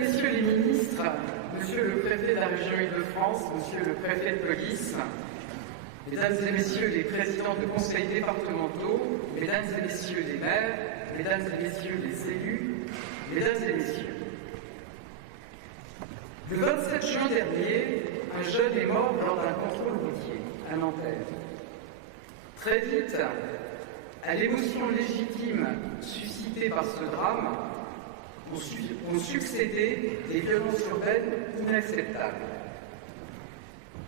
Messieurs les ministres, Monsieur le préfet de la région Île-de-France, Monsieur le préfet de police, Mesdames et Messieurs les présidents de conseils départementaux, Mesdames et Messieurs les maires, Mesdames et Messieurs les élus, Mesdames et Messieurs. Le 27 juin dernier, un jeune est mort lors d'un contrôle routier à Nanterre. Très vite, à l'émotion légitime suscitée par ce drame, ont succédé des violences urbaines inacceptables.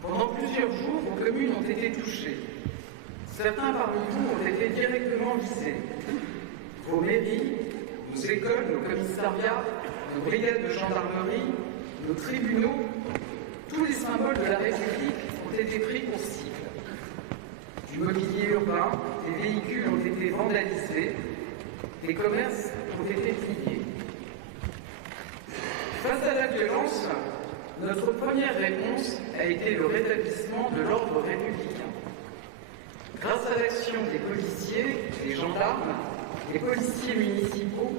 Pendant plusieurs jours, vos communes ont été touchées. Certains parmi vous ont été directement visés. Vos mairies, nos écoles, nos commissariats, nos brigades de gendarmerie, nos tribunaux, tous les symboles de la République ont été pris pour cible. Du mobilier urbain, des véhicules ont été vandalisés, des commerces ont été pillés. Face à la violence, notre première réponse a été le rétablissement de l'ordre républicain. Grâce à l'action des policiers, des gendarmes, des policiers municipaux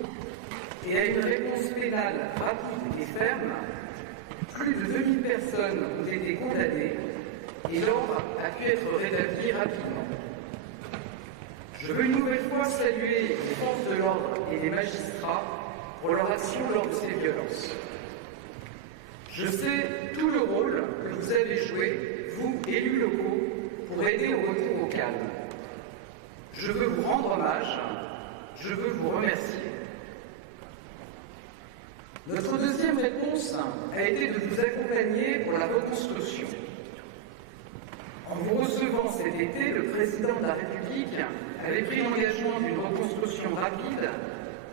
et à une réponse pénale rapide et ferme, plus de 2000 personnes ont été condamnées et l'ordre a pu être rétabli rapidement. Je veux une nouvelle fois saluer les forces de l'ordre et les magistrats pour leur action lors de ces violences. Je sais tout le rôle que vous avez joué, vous, élus locaux, pour aider au retour au calme. Je veux vous rendre hommage, je veux vous remercier. Notre deuxième réponse a été de vous accompagner pour la reconstruction. En vous recevant cet été, le président de la République avait pris l'engagement d'une reconstruction rapide,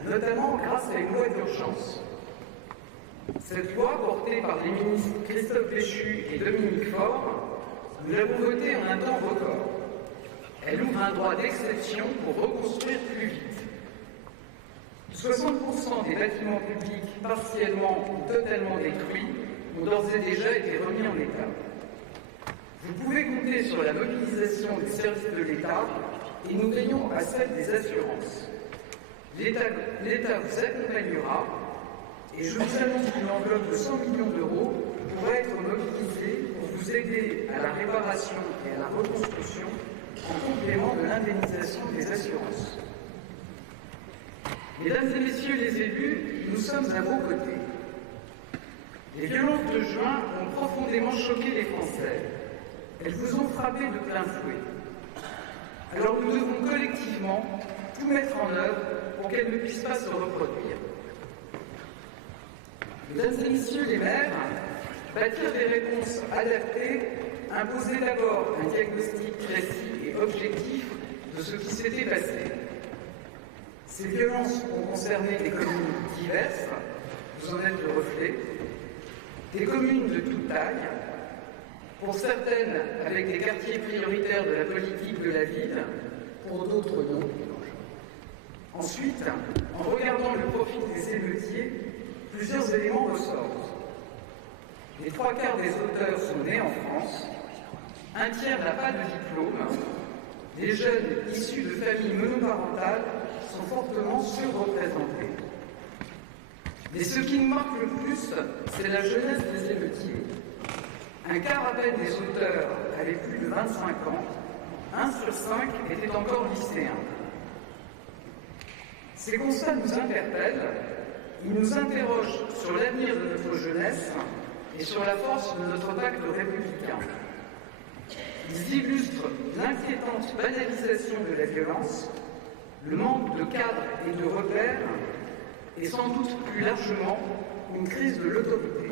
notamment grâce à une loi d'urgence. Cette loi, portée par les ministres Christophe Béchu et Dominique Faure, nous l'avons votée en un temps record. Elle ouvre un droit d'exception pour reconstruire plus vite. 60% des bâtiments publics partiellement ou totalement détruits ont d'ores et déjà été remis en état. Vous pouvez compter sur la mobilisation des services de l'État et nous veillons à celle des assurances. L'État vous accompagnera et je vous annonce qu'une enveloppe de 100 millions d'euros pourrait être mobilisée pour vous aider à la réparation et à la reconstruction en complément de l'indemnisation des assurances. Mesdames et Messieurs les élus, nous sommes à vos côtés. Les violences de juin ont profondément choqué les Français. Elles vous ont frappé de plein fouet. Alors nous devons collectivement tout mettre en œuvre pour qu'elles ne puissent pas se reproduire. Mesdames et Messieurs les maires, bâtir des réponses adaptées imposait d'abord un diagnostic précis et objectif de ce qui s'était passé. Ces violences ont concerné des communes diverses, vous en êtes le reflet, des communes de toute taille, pour certaines avec des quartiers prioritaires de la politique de la ville, pour d'autres non. Ensuite, en regardant le profil des émeutiers, plusieurs éléments ressortent. Les 3/4 des auteurs sont nés en France, un tiers n'a pas de diplôme, les jeunes issus de familles monoparentales sont fortement surreprésentés. Mais ce qui nous marque le plus, c'est la jeunesse des émeutiers. Un quart à peine des auteurs avaient plus de 25 ans, 1 sur 5 était encore lycéen. Ces constats nous interpellent, ils nous interrogent sur l'avenir de notre jeunesse et sur la force de notre pacte républicain. Ils illustrent l'inquiétante banalisation de la violence, le manque de cadres et de repères, et sans doute plus largement, une crise de l'autorité.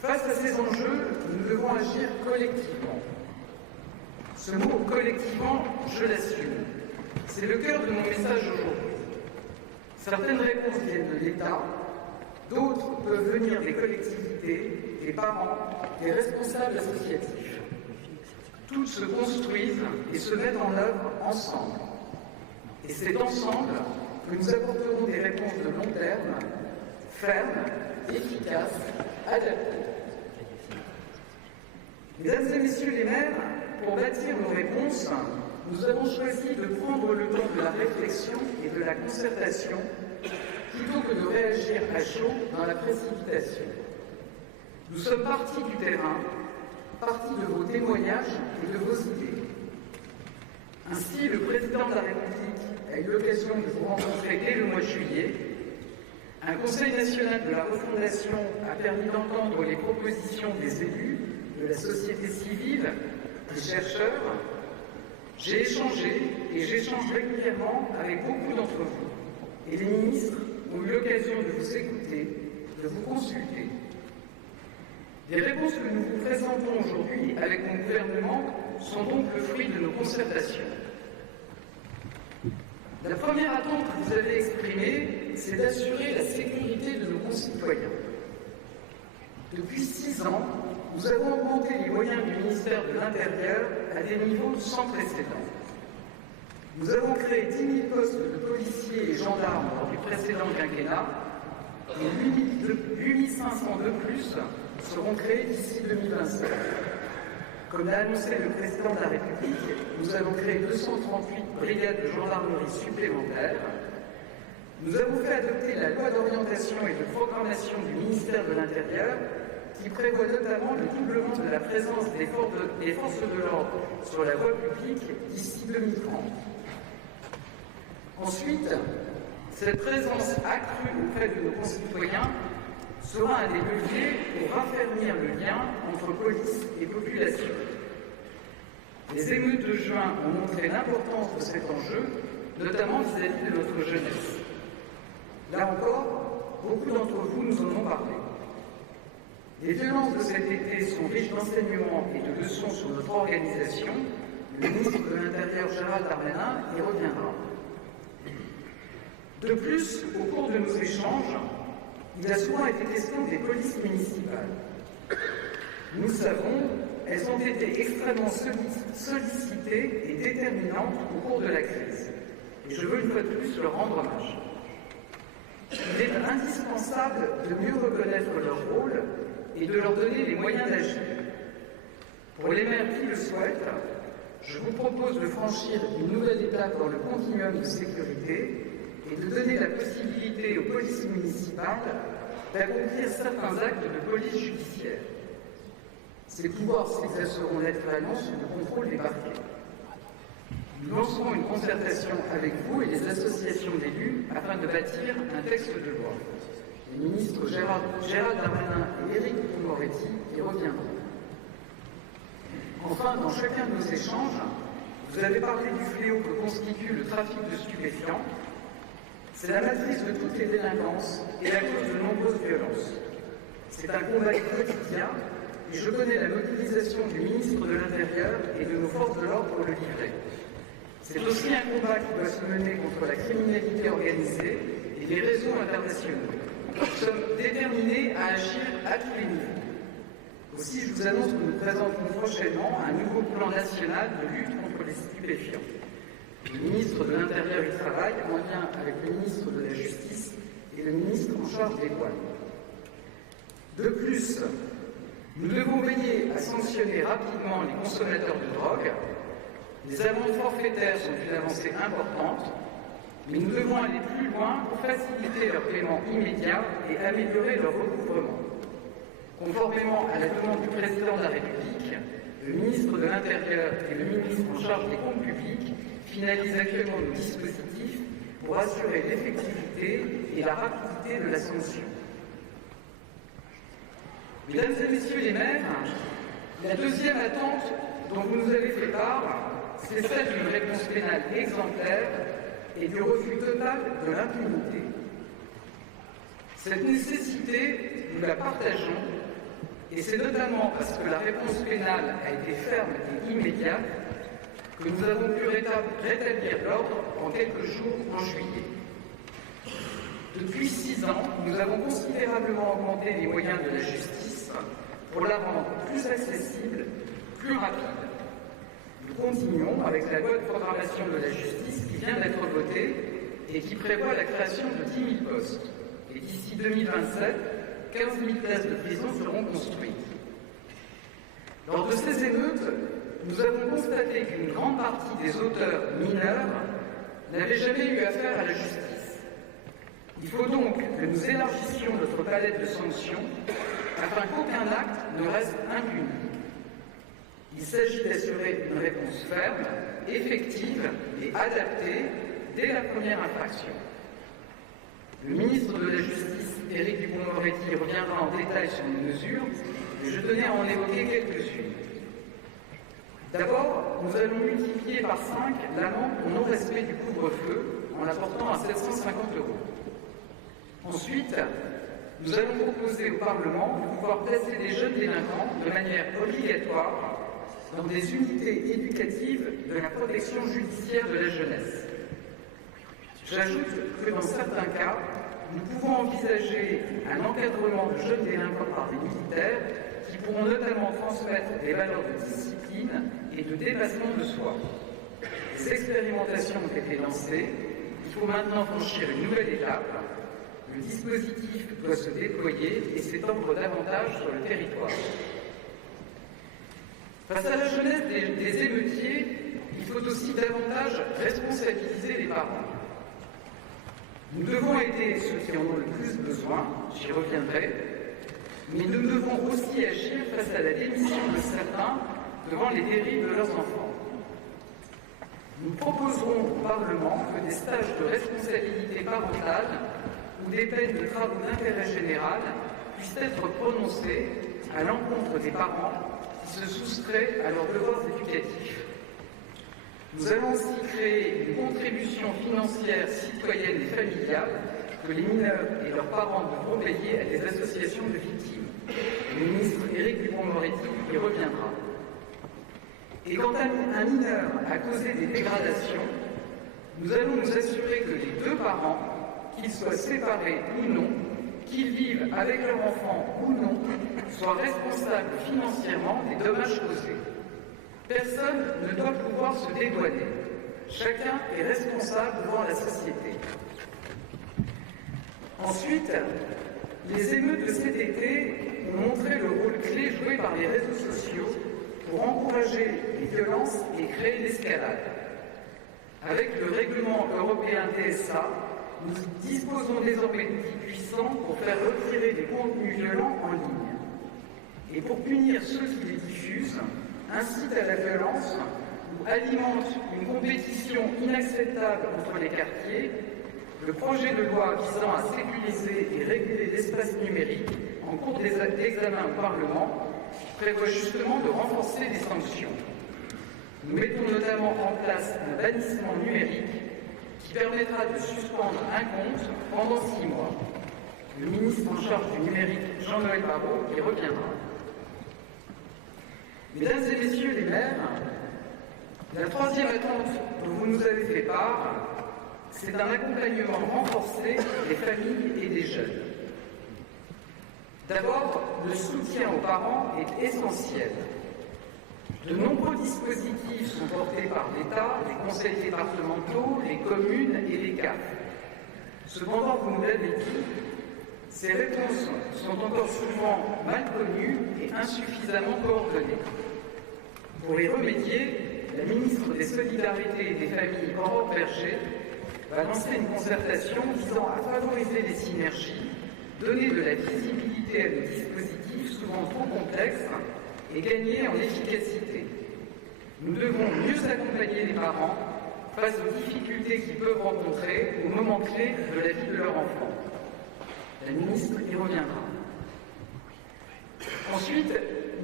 Face à ces enjeux, nous devons agir collectivement. Ce mot « collectivement », je l'assume. C'est le cœur de mon message aujourd'hui. Certaines réponses viennent de l'État, d'autres peuvent venir des collectivités, des parents, des responsables associatifs. Toutes se construisent et se mettent en œuvre ensemble. Et c'est ensemble que nous apporterons des réponses de long terme, fermes, efficaces, adaptées. Mesdames et Messieurs les maires, pour bâtir nos réponses, nous avons choisi de prendre le temps de la réflexion et de la concertation plutôt que de réagir à chaud dans la précipitation. Nous sommes partis du terrain, partis de vos témoignages et de vos idées. Ainsi, le président de la République a eu l'occasion de vous rencontrer dès le mois de juillet. Un Conseil national de la refondation a permis d'entendre les propositions des élus, de la société civile, des chercheurs. J'ai échangé et j'échange régulièrement avec beaucoup d'entre vous. Et les ministres ont eu l'occasion de vous écouter, de vous consulter. Les réponses que nous vous présentons aujourd'hui avec mon gouvernement sont donc le fruit de nos concertations. La première attente que vous avez exprimée, c'est d'assurer la sécurité de nos concitoyens. Depuis 6 ans, nous avons augmenté les moyens du ministère de l'Intérieur à des niveaux sans précédent. Nous avons créé 10 000 postes de policiers et gendarmes lors du précédent quinquennat et 8 500 de plus seront créés d'ici 2027. Comme l'a annoncé le président de la République, nous avons créé 238 brigades de gendarmerie supplémentaires. Nous avons fait adopter la loi d'orientation et de programmation du ministère de l'Intérieur qui prévoit notamment le doublement de la présence des forces de l'ordre sur la voie publique d'ici 2030. Ensuite, cette présence accrue auprès de nos concitoyens sera un des leviers pour raffermir le lien entre police et population. Les émeutes de juin ont montré l'importance de cet enjeu, notamment vis-à-vis de notre jeunesse. Là encore, beaucoup d'entre vous nous en ont parlé. Les violences de cet été sont riches d'enseignements et de leçons sur notre organisation. Le ministre de l'Intérieur, Gérald Darmanin, y reviendra. De plus, au cours de nos échanges, il a souvent été question des polices municipales. Nous le savons, elles ont été extrêmement sollicitées et déterminantes au cours de la crise. Et je veux une fois de plus leur rendre hommage. Il est indispensable de mieux reconnaître leur rôle et de leur donner les moyens d'agir. Pour les maires qui le souhaitent, je vous propose de franchir une nouvelle étape dans le continuum de sécurité et de donner la possibilité aux polices municipales d'accomplir certains actes de police judiciaire. Ces pouvoirs s'exerceront naturellement sous le contrôle des parquets. Nous lancerons une concertation avec vous et les associations d'élus afin de bâtir un texte de loi. Les ministres Gérald Darmanin et Éric Dupond-Moretti y reviendront. Enfin, dans chacun de nos échanges, vous avez parlé du fléau que constitue le trafic de stupéfiants. C'est la matrice de toutes les délinquances et la cause de nombreuses violences. C'est un combat quotidien et je connais la mobilisation du ministre de l'Intérieur et de nos forces de l'ordre pour le livrer. C'est aussi un combat qui doit se mener contre la criminalité organisée et les réseaux internationaux. Nous sommes déterminés à agir à tous les niveaux. Aussi, je vous annonce que nous présenterons prochainement un nouveau plan national de lutte contre les stupéfiants. Le ministre de l'Intérieur y travaille en lien avec le ministre de la Justice et le ministre en charge des douanes. De plus, nous devons veiller à sanctionner rapidement les consommateurs de drogue. Les amendes forfaitaires sont une avancée importante, mais nous devons aller plus loin pour faciliter leur paiement immédiat et améliorer leur recouvrement. Conformément à la demande du président de la République, le ministre de l'Intérieur et le ministre en charge des comptes publics finalisent actuellement nos dispositifs pour assurer l'effectivité et la rapidité de la sanction. Mesdames et messieurs les maires, la deuxième attente dont vous nous avez fait part, c'est celle d'une réponse pénale exemplaire et du refus total de l'impunité. Cette nécessité, nous la partageons, et c'est notamment parce que la réponse pénale a été ferme et immédiate que nous avons pu rétablir l'ordre en quelques jours en juillet. Depuis 6 ans, nous avons considérablement augmenté les moyens de la justice pour la rendre plus accessible, plus rapide. Nous continuons avec la loi de programmation de la justice qui vient d'être votée et qui prévoit la création de 10 000 postes. Et d'ici 2027, 15 000 places de prison seront construites. Lors de ces émeutes, nous avons constaté qu'une grande partie des auteurs mineurs n'avaient jamais eu affaire à la justice. Il faut donc que nous élargissions notre palette de sanctions afin qu'aucun acte ne reste impuni. Il s'agit d'assurer une réponse ferme, effective et adaptée dès la première infraction. Le ministre de la Justice, Éric Dupond-Moretti, reviendra en détail sur les mesures, mais je tenais à en évoquer quelques-unes. D'abord, nous allons multiplier par 5 l'amende pour non-respect du couvre-feu en la portant à 750 €. Ensuite, nous allons proposer au Parlement de pouvoir placer des jeunes délinquants de manière obligatoire dans des unités éducatives de la protection judiciaire de la jeunesse. J'ajoute que dans certains cas, nous pouvons envisager un encadrement de jeunes délinquants par des militaires qui pourront notamment transmettre des valeurs de discipline et de dépassement de soi. Les expérimentations ont été lancées, il faut maintenant franchir une nouvelle étape. Le dispositif doit se déployer et s'étendre davantage sur le territoire. Face à la jeunesse des émeutiers, il faut aussi davantage responsabiliser les parents. Nous devons aider ceux qui en ont le plus besoin, j'y reviendrai, mais nous devons aussi agir face à la démission de certains devant les dérives de leurs enfants. Nous proposerons au Parlement que des stages de responsabilité parentale ou des peines de travaux d'intérêt général puissent être prononcées à l'encontre des parents qui se soustraient à leurs devoirs éducatifs. Nous allons aussi créer une contribution financière citoyenne et familiale que les mineurs et leurs parents devront payer à des associations de victimes. Le ministre Éric Dupond-Moretti y reviendra. Et quand un mineur a causé des dégradations, nous allons nous assurer que les deux parents, qu'ils soient séparés ou non, qu'ils vivent avec leur enfant ou non, soient responsables financièrement des dommages causés. Personne ne doit pouvoir se dédouaner. Chacun est responsable devant la société. Ensuite, les émeutes de cet été ont montré le rôle clé joué par les réseaux sociaux pour encourager les violences et créer l'escalade. Avec le règlement européen DSA, nous disposons désormais d'outils puissants pour faire retirer des contenus violents en ligne. Et pour punir ceux qui les diffusent, incitent à la violence ou alimentent une compétition inacceptable entre les quartiers, le projet de loi visant à sécuriser et réguler l'espace numérique en cours d'examen au Parlement prévoit justement de renforcer les sanctions. Nous mettons notamment en place un bannissement numérique qui permettra de suspendre un compte pendant 6 mois. Le ministre en charge du numérique, Jean-Noël Barrot, y reviendra. Mesdames et messieurs les maires, la troisième attente dont vous nous avez fait part, c'est un accompagnement renforcé des familles et des jeunes. D'abord, le soutien aux parents est essentiel. De nombreux dispositifs sont portés par l'État, les conseils départementaux, les communes et les CAF. Cependant, vous nous l'avez dit, ces réponses sont encore souvent mal connues et insuffisamment coordonnées. Pour y remédier, la ministre des Solidarités et des Familles, Aurore Bergé, va lancer une concertation visant à favoriser les synergies, donner de la visibilité à des dispositifs souvent trop complexes et gagner en efficacité. Nous devons mieux accompagner les parents face aux difficultés qu'ils peuvent rencontrer au moment clé de la vie de leur enfant. La ministre y reviendra. Ensuite,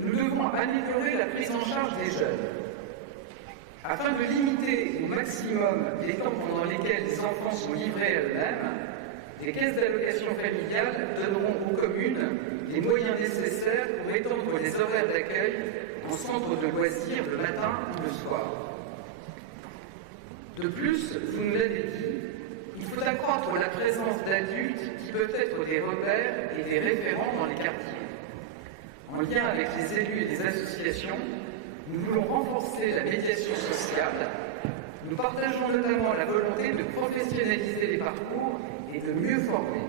nous devons améliorer la prise en charge des jeunes. Afin de limiter au maximum les temps pendant lesquels les enfants sont livrés à eux-mêmes, les caisses d'allocation familiale donneront aux communes les moyens nécessaires pour étendre les horaires d'accueil en centre de loisirs le matin ou le soir. De plus, vous nous l'avez dit, il faut accroître la présence d'adultes qui peuvent être des repères et des référents dans les quartiers. En lien avec les élus et les associations, nous voulons renforcer la médiation sociale. Nous partageons notamment la volonté de professionnaliser les parcours et de mieux former.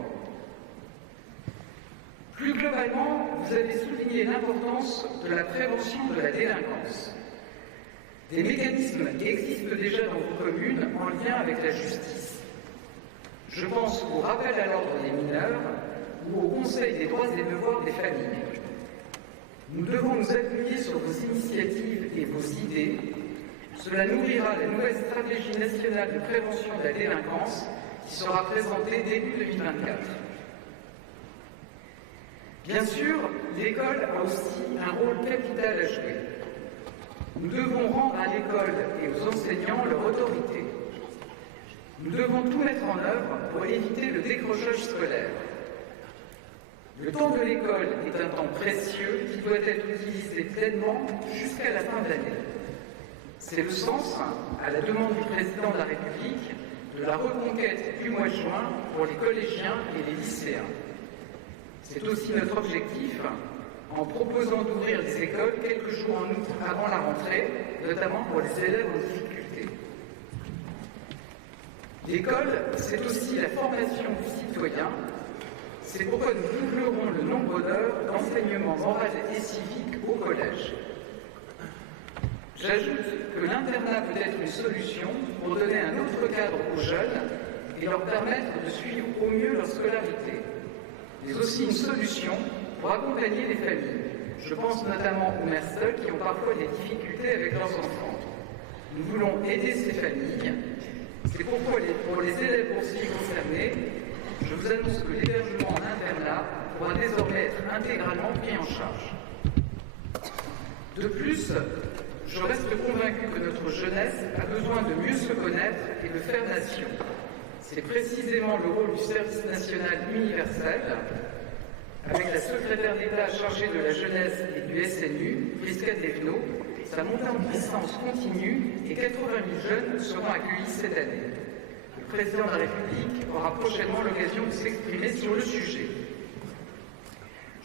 Plus globalement, vous avez souligné l'importance de la prévention de la délinquance. Des mécanismes existent déjà dans vos communes en lien avec la justice. Je pense au rappel à l'ordre des mineurs ou au Conseil des droits et devoirs des familles. Nous devons nous appuyer sur vos initiatives et vos idées. Cela nourrira la nouvelle stratégie nationale de prévention de la délinquance qui sera présentée début 2024. Bien sûr, l'école a aussi un rôle capital à jouer. Nous devons rendre à l'école et aux enseignants leur autorité. Nous devons tout mettre en œuvre pour éviter le décrochage scolaire. Le temps de l'école est un temps précieux qui doit être utilisé pleinement jusqu'à la fin de l'année. C'est le sens, à la demande du Président de la République, de la reconquête du mois de juin pour les collégiens et les lycéens. C'est aussi notre objectif en proposant d'ouvrir les écoles quelques jours en août avant la rentrée, notamment pour les élèves en difficulté. L'école, c'est aussi la formation du citoyen. C'est pourquoi nous doublerons le nombre d'heures d'enseignement moral et civique au collège. J'ajoute que l'internat peut être une solution pour donner un autre cadre aux jeunes et leur permettre de suivre au mieux leur scolarité, mais aussi une solution pour accompagner les familles. Je pense notamment aux mères seules qui ont parfois des difficultés avec leurs enfants. Nous voulons aider ces familles. C'est pourquoi pour les élèves boursiers concernés, je vous annonce que l'hébergement en internat pourra désormais être intégralement pris en charge. De plus, je reste convaincu que notre jeunesse a besoin de mieux se connaître et de faire nation. C'est précisément le rôle du service national universel, avec la secrétaire d'État chargée de la jeunesse et du SNU, Prisca Thévenot. Sa montée en puissance continue et 80 000 jeunes seront accueillis cette année. Le Président de la République aura prochainement l'occasion de s'exprimer sur le sujet.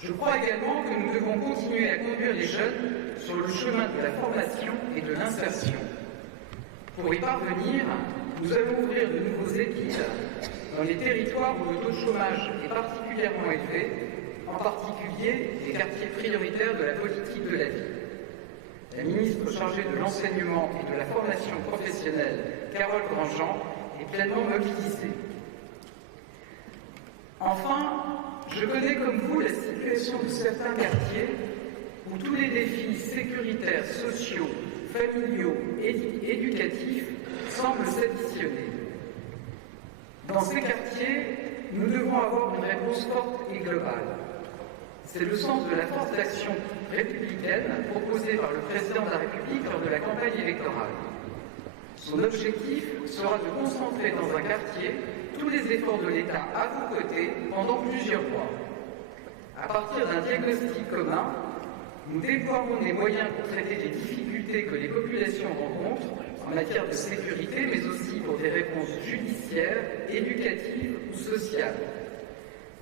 Je crois également que nous devons continuer à conduire les jeunes sur le chemin de la formation et de l'insertion. Pour y parvenir, nous allons ouvrir de nouveaux EPID dans les territoires où le taux de chômage est particulièrement élevé, en particulier les quartiers prioritaires de la politique de la ville. La ministre chargée de l'enseignement et de la formation professionnelle, Carole Grandjean, est pleinement mobilisée. Enfin, je connais comme vous la situation de certains quartiers où tous les défis sécuritaires, sociaux, familiaux et éducatifs semblent s'additionner. Dans ces quartiers, nous devons avoir une réponse forte et globale. C'est le sens de la force d'action républicaine proposée par le Président de la République lors de la campagne électorale. Son objectif sera de concentrer dans un quartier tous les efforts de l'État à vos côtés pendant plusieurs mois. À partir d'un diagnostic commun, nous déploierons des moyens pour traiter les difficultés que les populations rencontrent en matière de sécurité, mais aussi pour des réponses judiciaires, éducatives ou sociales.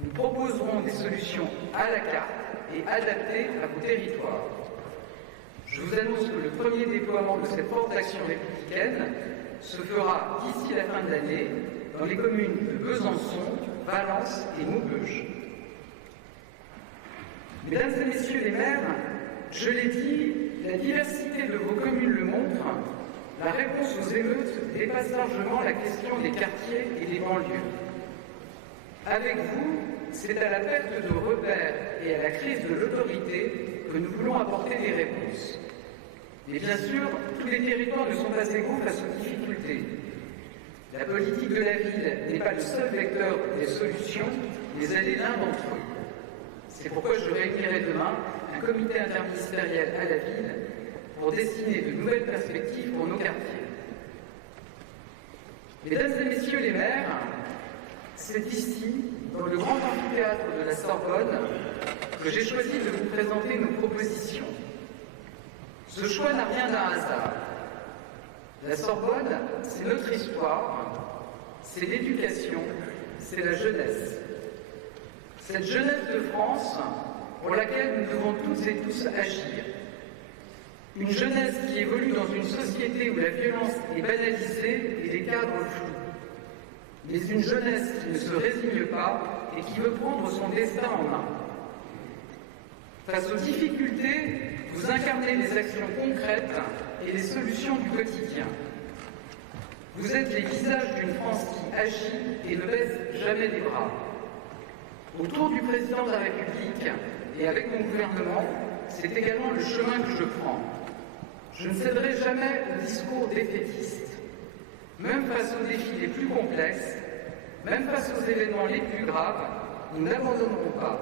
Nous proposerons des solutions à la carte et adaptées à vos territoires. Je vous annonce que le premier déploiement de cette force d'action républicaine se fera d'ici la fin de l'année dans les communes de Besançon, Valence et Maubeuge. Mesdames et messieurs les maires, je l'ai dit, la diversité de vos communes le montre. La réponse aux émeutes dépasse largement la question des quartiers et des banlieues. Avec vous, c'est à la perte de repères et à la crise de l'autorité que nous voulons apporter des réponses. Mais bien sûr, tous les territoires ne sont pas égaux face aux difficultés. La politique de la ville n'est pas le seul vecteur des solutions, mais elle est l'un d'entre eux. C'est pourquoi je réunirai demain un comité interministériel à la ville pour dessiner de nouvelles perspectives pour nos quartiers. Mesdames et messieurs les maires, c'est ici, dans le grand amphithéâtre de la Sorbonne, que j'ai choisi de vous présenter nos propositions. Ce choix n'a rien d'un hasard. La Sorbonne, c'est notre histoire, c'est l'éducation, c'est la jeunesse. Cette jeunesse de France pour laquelle nous devons toutes et tous agir. Une jeunesse qui évolue dans une société où la violence est banalisée et les cadres flous. Mais une jeunesse qui ne se résigne pas et qui veut prendre son destin en main. Face aux difficultés, vous incarnez les actions concrètes et les solutions du quotidien. Vous êtes les visages d'une France qui agit et ne baisse jamais les bras. Autour du président de la République et avec mon gouvernement, c'est également le chemin que je prends. Je ne céderai jamais au discours défaitiste. Même face aux défis les plus complexes, même face aux événements les plus graves, nous n'abandonnerons pas.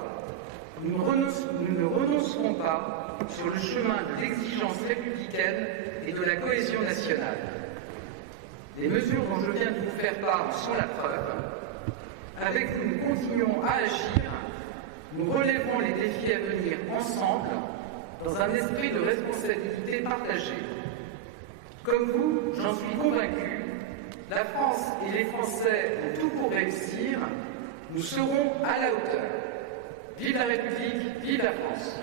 Nous ne renoncerons pas sur le chemin de l'exigence républicaine et de la cohésion nationale. Les mesures dont je viens de vous faire part en sont la preuve. Avec vous, nous continuons à agir, nous relèverons les défis à venir ensemble, dans un esprit de responsabilité partagée. Comme vous, j'en suis convaincu, la France et les Français ont tout pour réussir. Nous serons à la hauteur. Vive la République, vive la France.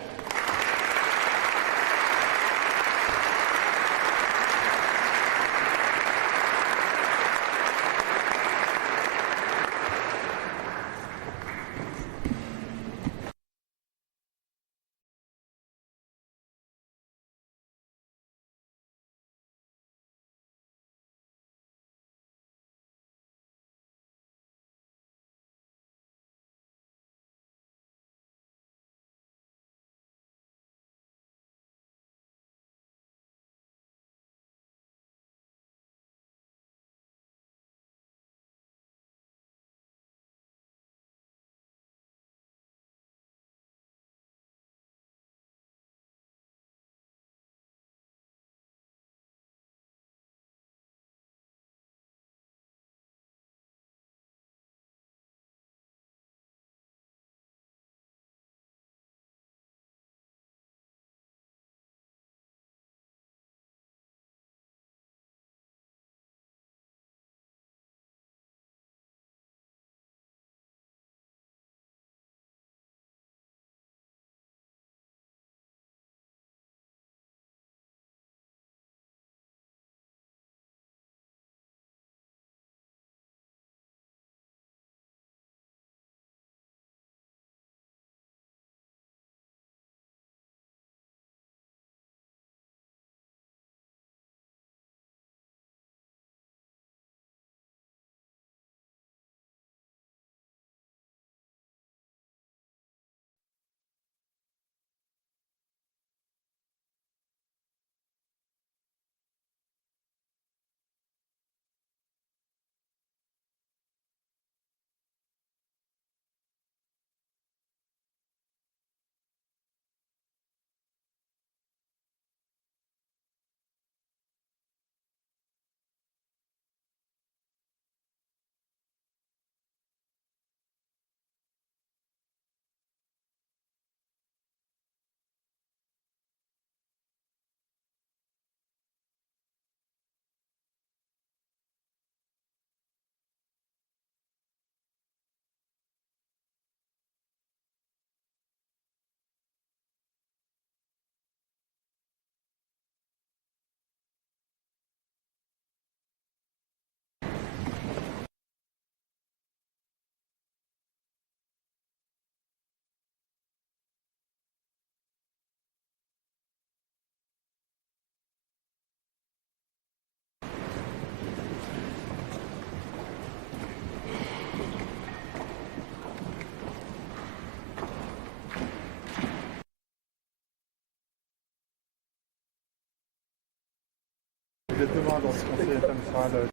Exactement, dans ce conseil international.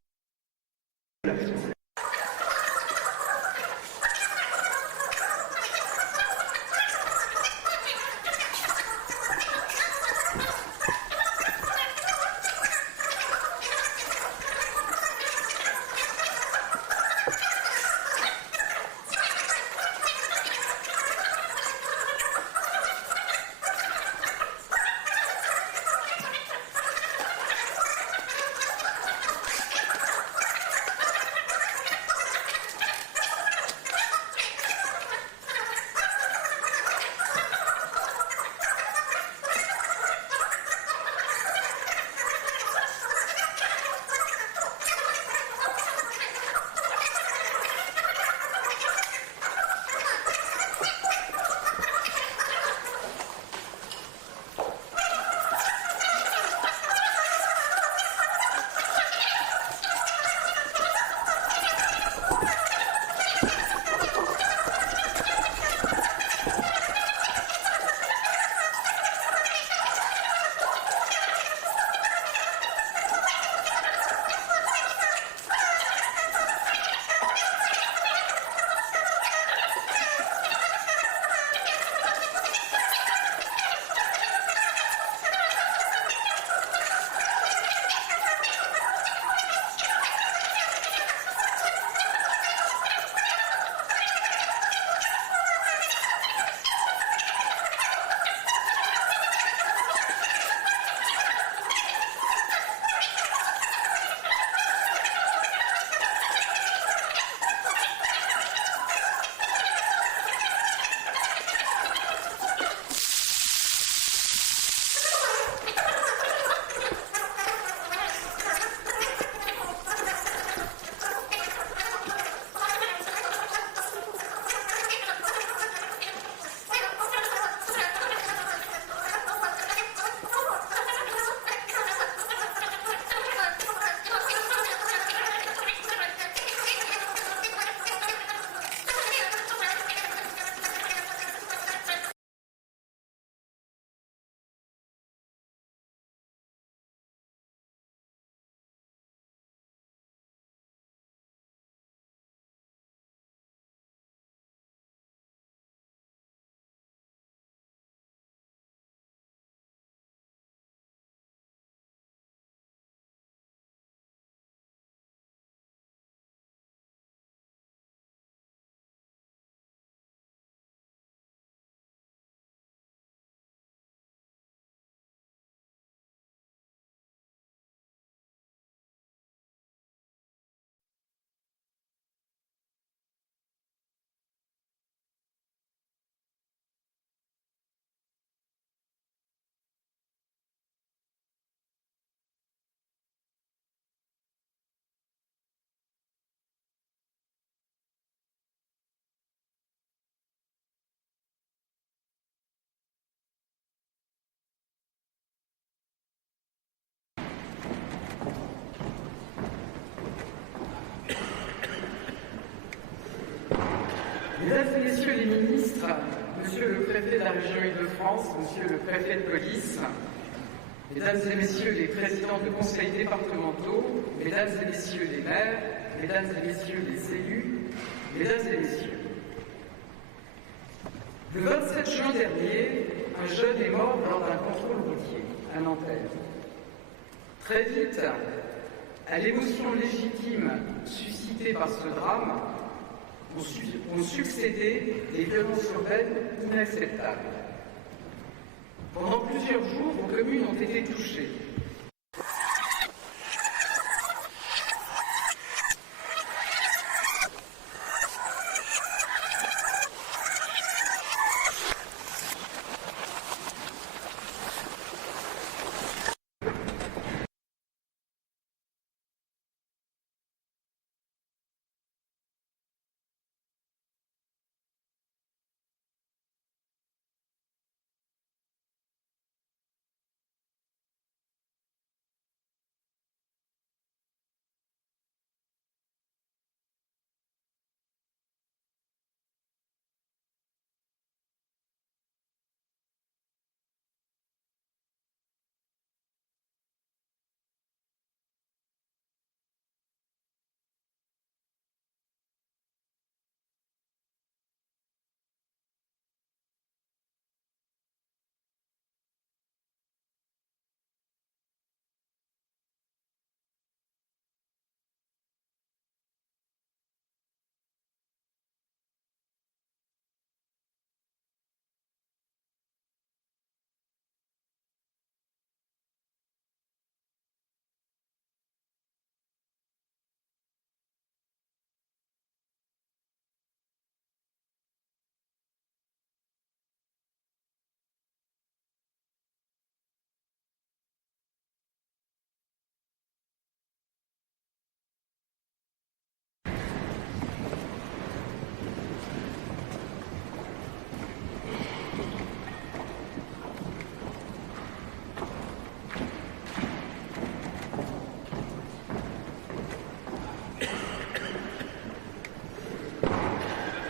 Mesdames et Messieurs les ministres, Monsieur le préfet de la région Île-de-France, Monsieur le préfet de police, Mesdames et Messieurs les présidents de conseils départementaux, Mesdames et Messieurs les maires, Mesdames et Messieurs les élus, Mesdames et Messieurs. Le 27 juin dernier, un jeune est mort lors d'un contrôle routier à Nanterre. Très vite, à l'émotion légitime suscitée par ce drame, ont succédé des violences urbaines inacceptables. Pendant plusieurs jours, vos communes ont été touchées.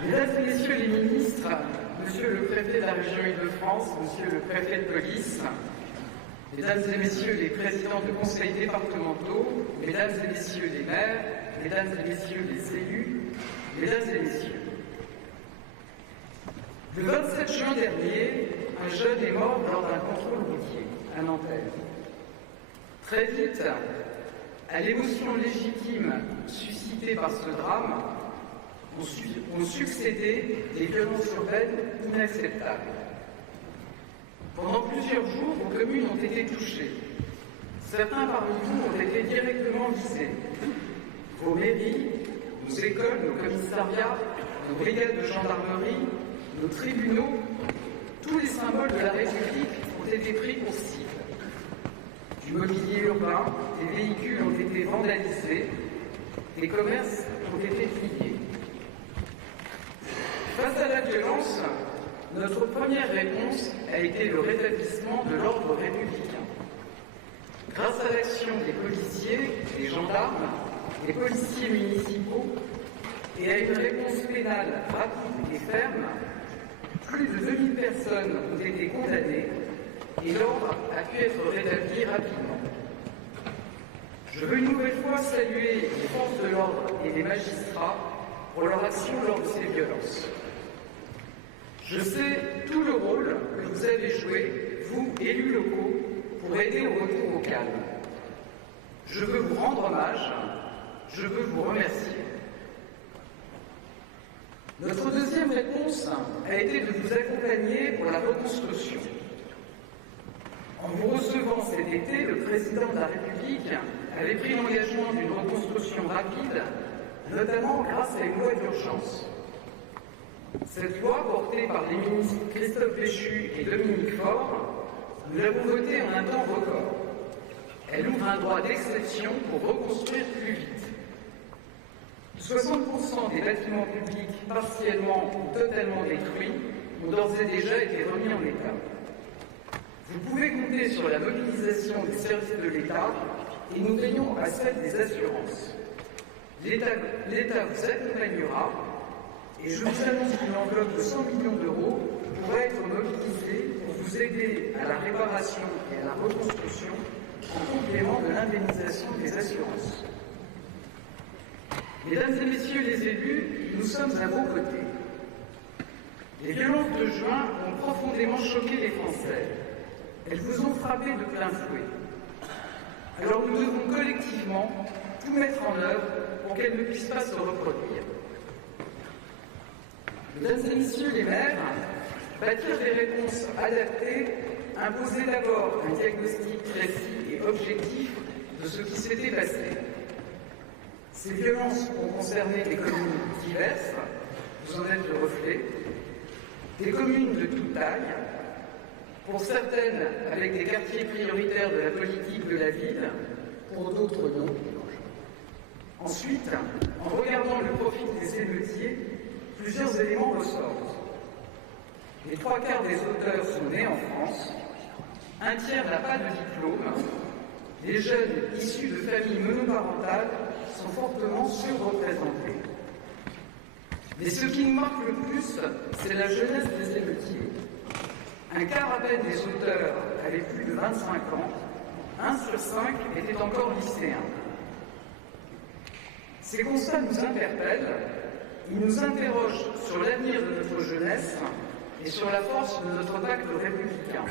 Mesdames et Messieurs les ministres, Monsieur le préfet de la région Île-de-France, Monsieur le préfet de police, Mesdames et Messieurs les présidents de conseils départementaux, Mesdames et Messieurs les maires, Mesdames et Messieurs les élus, Mesdames et Messieurs. Le 27 juin dernier, un jeune est mort lors d'un contrôle routier à Nanterre. Très vite, à l'émotion légitime suscitée par ce drame, ont succédé des violences urbaines inacceptables. Pendant plusieurs jours, vos communes ont été touchées. Certains parmi vous ont été directement visés. Vos mairies, nos écoles, nos commissariats, nos brigades de gendarmerie, nos tribunaux, tous les symboles de la République ont été pris pour cible. Du mobilier urbain, des véhicules ont été vandalisés, des commerces ont été pillés. Face à la violence, notre première réponse a été le rétablissement de l'ordre républicain. Grâce à l'action des policiers, des gendarmes, des policiers municipaux et à une réponse pénale rapide et ferme, plus de 2000 personnes ont été condamnées et l'ordre a pu être rétabli rapidement. Je veux une nouvelle fois saluer les forces de l'ordre et les magistrats pour leur action lors de ces violences. Je sais tout le rôle que vous avez joué, vous, élus locaux, pour aider au retour au calme. Je veux vous rendre hommage, je veux vous remercier. Notre deuxième réponse a été de vous accompagner pour la reconstruction. En vous recevant cet été, le président de la République avait pris l'engagement d'une reconstruction rapide, notamment grâce à une loi d'urgence. Cette loi, portée par les ministres Christophe Béchu et Dominique Faure, nous l'avons votée en un temps record. Elle ouvre un droit d'exception pour reconstruire plus vite. 60% des bâtiments publics partiellement ou totalement détruits ont d'ores et déjà été remis en état. Vous pouvez compter sur la mobilisation des services de l'État et nous veillons à celle des assurances. L'État vous accompagnera et je vous annonce qu'une enveloppe de 100 millions d'euros pourrait être mobilisée pour vous aider à la réparation et à la reconstruction en complément de l'indemnisation des assurances. Mesdames et messieurs les élus, nous sommes à vos côtés. Les violences de juin ont profondément choqué les Français. Elles vous ont frappé de plein fouet. Alors nous devons collectivement tout mettre en œuvre pour qu'elles ne puissent pas se reproduire. Mesdames et messieurs les maires, bâtir des réponses adaptées imposait d'abord un diagnostic précis et objectif de ce qui s'était passé. Ces violences ont concerné des communes diverses, vous en êtes le reflet, des communes de toute taille, pour certaines avec des quartiers prioritaires de la politique de la ville, pour d'autres non. Ensuite, en regardant le profil des émeutiers, plusieurs éléments ressortent. Les 3/4 des auteurs sont nés en France, un tiers n'a pas de diplôme, les jeunes issus de familles monoparentales sont fortement surreprésentés. Mais ce qui nous marque le plus, c'est la jeunesse des émeutiers. Un quart à peine des auteurs avaient plus de 25 ans, 1 sur 5 était encore lycéen. Ces constats nous interpellent, ils nous interrogent sur l'avenir de notre jeunesse et sur la force de notre pacte républicain.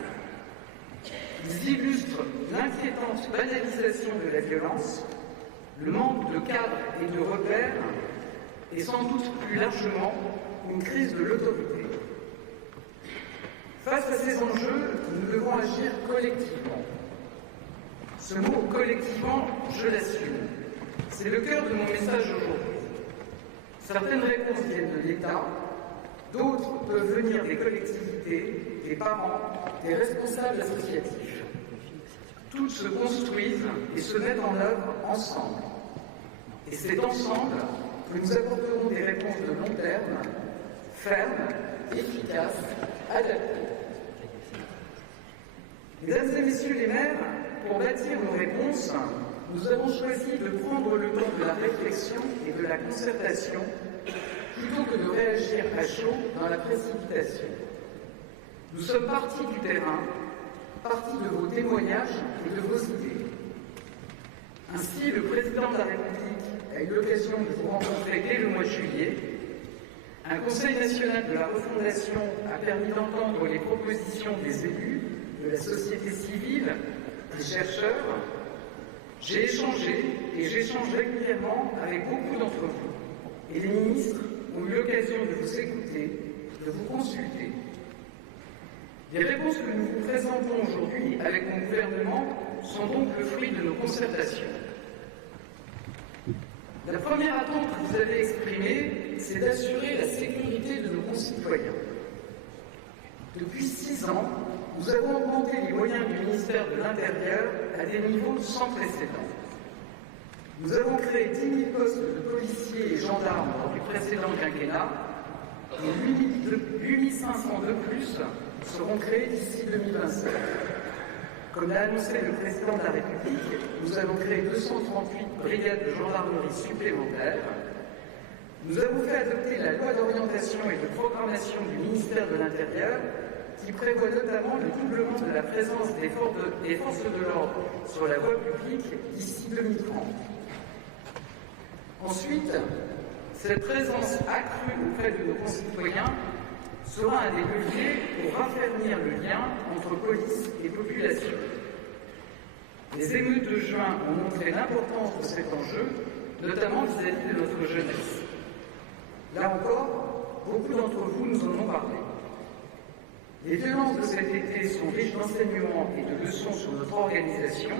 Ils illustrent l'inquiétante banalisation de la violence, le manque de cadres et de repères, et sans doute plus largement une crise de l'autorité. Face à ces enjeux, nous devons agir collectivement. Ce mot « collectivement », je l'assume. C'est le cœur de mon message aujourd'hui. Certaines réponses viennent de l'État, d'autres peuvent venir des collectivités, des parents, des responsables associatifs. Toutes se construisent et se mettent en œuvre ensemble. Et c'est ensemble que nous apporterons des réponses de long terme, fermes, efficaces, adaptées. Mesdames et messieurs les maires, pour bâtir nos réponses, nous avons choisi de prendre le temps de la réflexion et de la concertation plutôt que de réagir à chaud dans la précipitation. Nous sommes partis du terrain, partis de vos témoignages et de vos idées. Ainsi, le président de la République a eu l'occasion de vous rencontrer dès le mois de juillet. Un Conseil national de la refondation a permis d'entendre les propositions des élus, de la société civile, des chercheurs. J'ai échangé et j'échange régulièrement avec beaucoup d'entre vous. Et les ministres ont eu l'occasion de vous écouter, de vous consulter. Les réponses que nous vous présentons aujourd'hui avec mon gouvernement sont donc le fruit de nos concertations. La première attente que vous avez exprimée, c'est d'assurer la sécurité de nos concitoyens. Depuis 6 ans, nous avons augmenté les moyens du ministère de l'Intérieur à des niveaux sans précédent. Nous avons créé 10 000 postes de policiers et gendarmes lors du précédent quinquennat et 8 500 de plus seront créés d'ici 2027. Comme l'a annoncé le président de la République, nous avons créé 238 brigades de gendarmerie supplémentaires. Nous avons fait adopter la loi d'orientation et de programmation du ministère de l'Intérieur qui prévoit notamment le doublement de la présence des forces de l'ordre sur la voie publique d'ici 2030. Ensuite, cette présence accrue auprès de nos concitoyens sera un des leviers pour raffermir le lien entre police et population. Les émeutes de juin ont montré l'importance de cet enjeu, notamment vis-à-vis de notre jeunesse. Là encore, beaucoup d'entre vous nous en ont parlé. Les violences de cet été sont riches d'enseignements et de leçons sur notre organisation.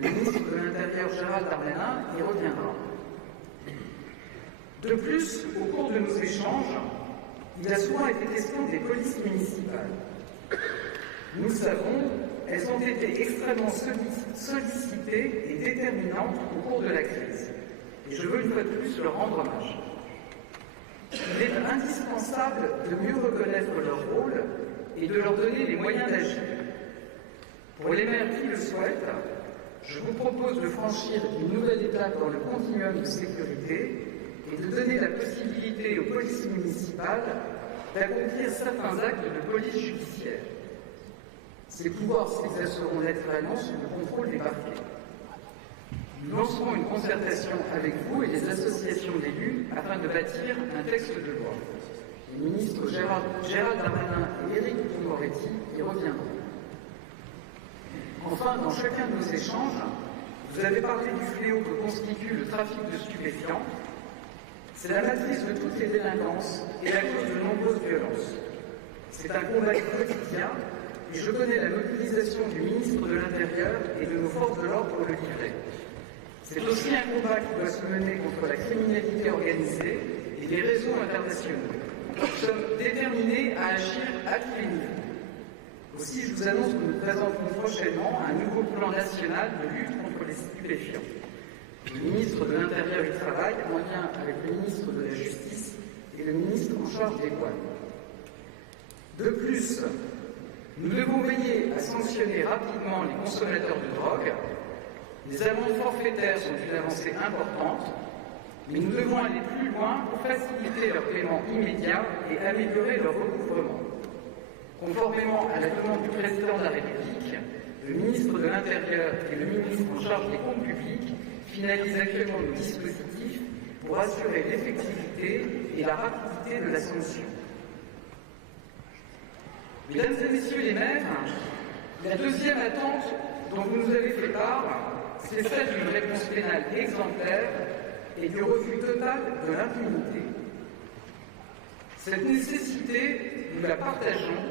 Le ministre de l'Intérieur, Gérald Darmanin, y reviendra. De plus, au cours de nos échanges, il a souvent été question des polices municipales. Nous le savons, elles ont été extrêmement sollicitées et déterminantes au cours de la crise. Et je veux une fois de plus leur rendre hommage. Il est indispensable de mieux reconnaître leur rôle et de leur donner les moyens d'agir. Pour les maires qui le souhaitent, je vous propose de franchir une nouvelle étape dans le continuum de sécurité et de donner la possibilité aux polices municipales d'accomplir certains actes de police judiciaire. Ces pouvoirs s'exerceront naturellement sous le contrôle des parquets. Nous lancerons une concertation avec vous et les associations d'élus afin de bâtir un texte de loi. Les ministres Gérald Darmanin et Éric Dupond-Moretti y reviendront. Enfin, dans chacun de nos échanges, vous avez parlé du fléau que constitue le trafic de stupéfiants. C'est la matrice de toutes les délinquances et la cause de nombreuses violences. C'est un combat quotidien et je connais la mobilisation du ministre de l'Intérieur et de nos forces de l'ordre pour le livrer. C'est aussi un combat qui doit se mener contre la criminalité organisée et les réseaux internationaux. Nous sommes déterminés à agir à tous les niveaux. Aussi, je vous annonce que nous présenterons prochainement un nouveau plan national de lutte contre les stupéfiants. Le ministre de l'Intérieur y travaille en lien avec le ministre de la Justice et le ministre en charge des douanes. De plus, nous devons veiller à sanctionner rapidement les consommateurs de drogue. Les amendes forfaitaires sont une avancée importante, mais nous devons aller plus loin pour faciliter leur paiement immédiat et améliorer leur recouvrement. Conformément à la demande du Président de la République, le ministre de l'Intérieur et le ministre en charge des comptes publics finalisent actuellement le dispositif pour assurer l'effectivité et la rapidité de la sanction. Mesdames et messieurs les maires, la deuxième attente dont vous nous avez fait part, c'est celle d'une réponse pénale exemplaire et du refus total de l'impunité. Cette nécessité, nous la partageons,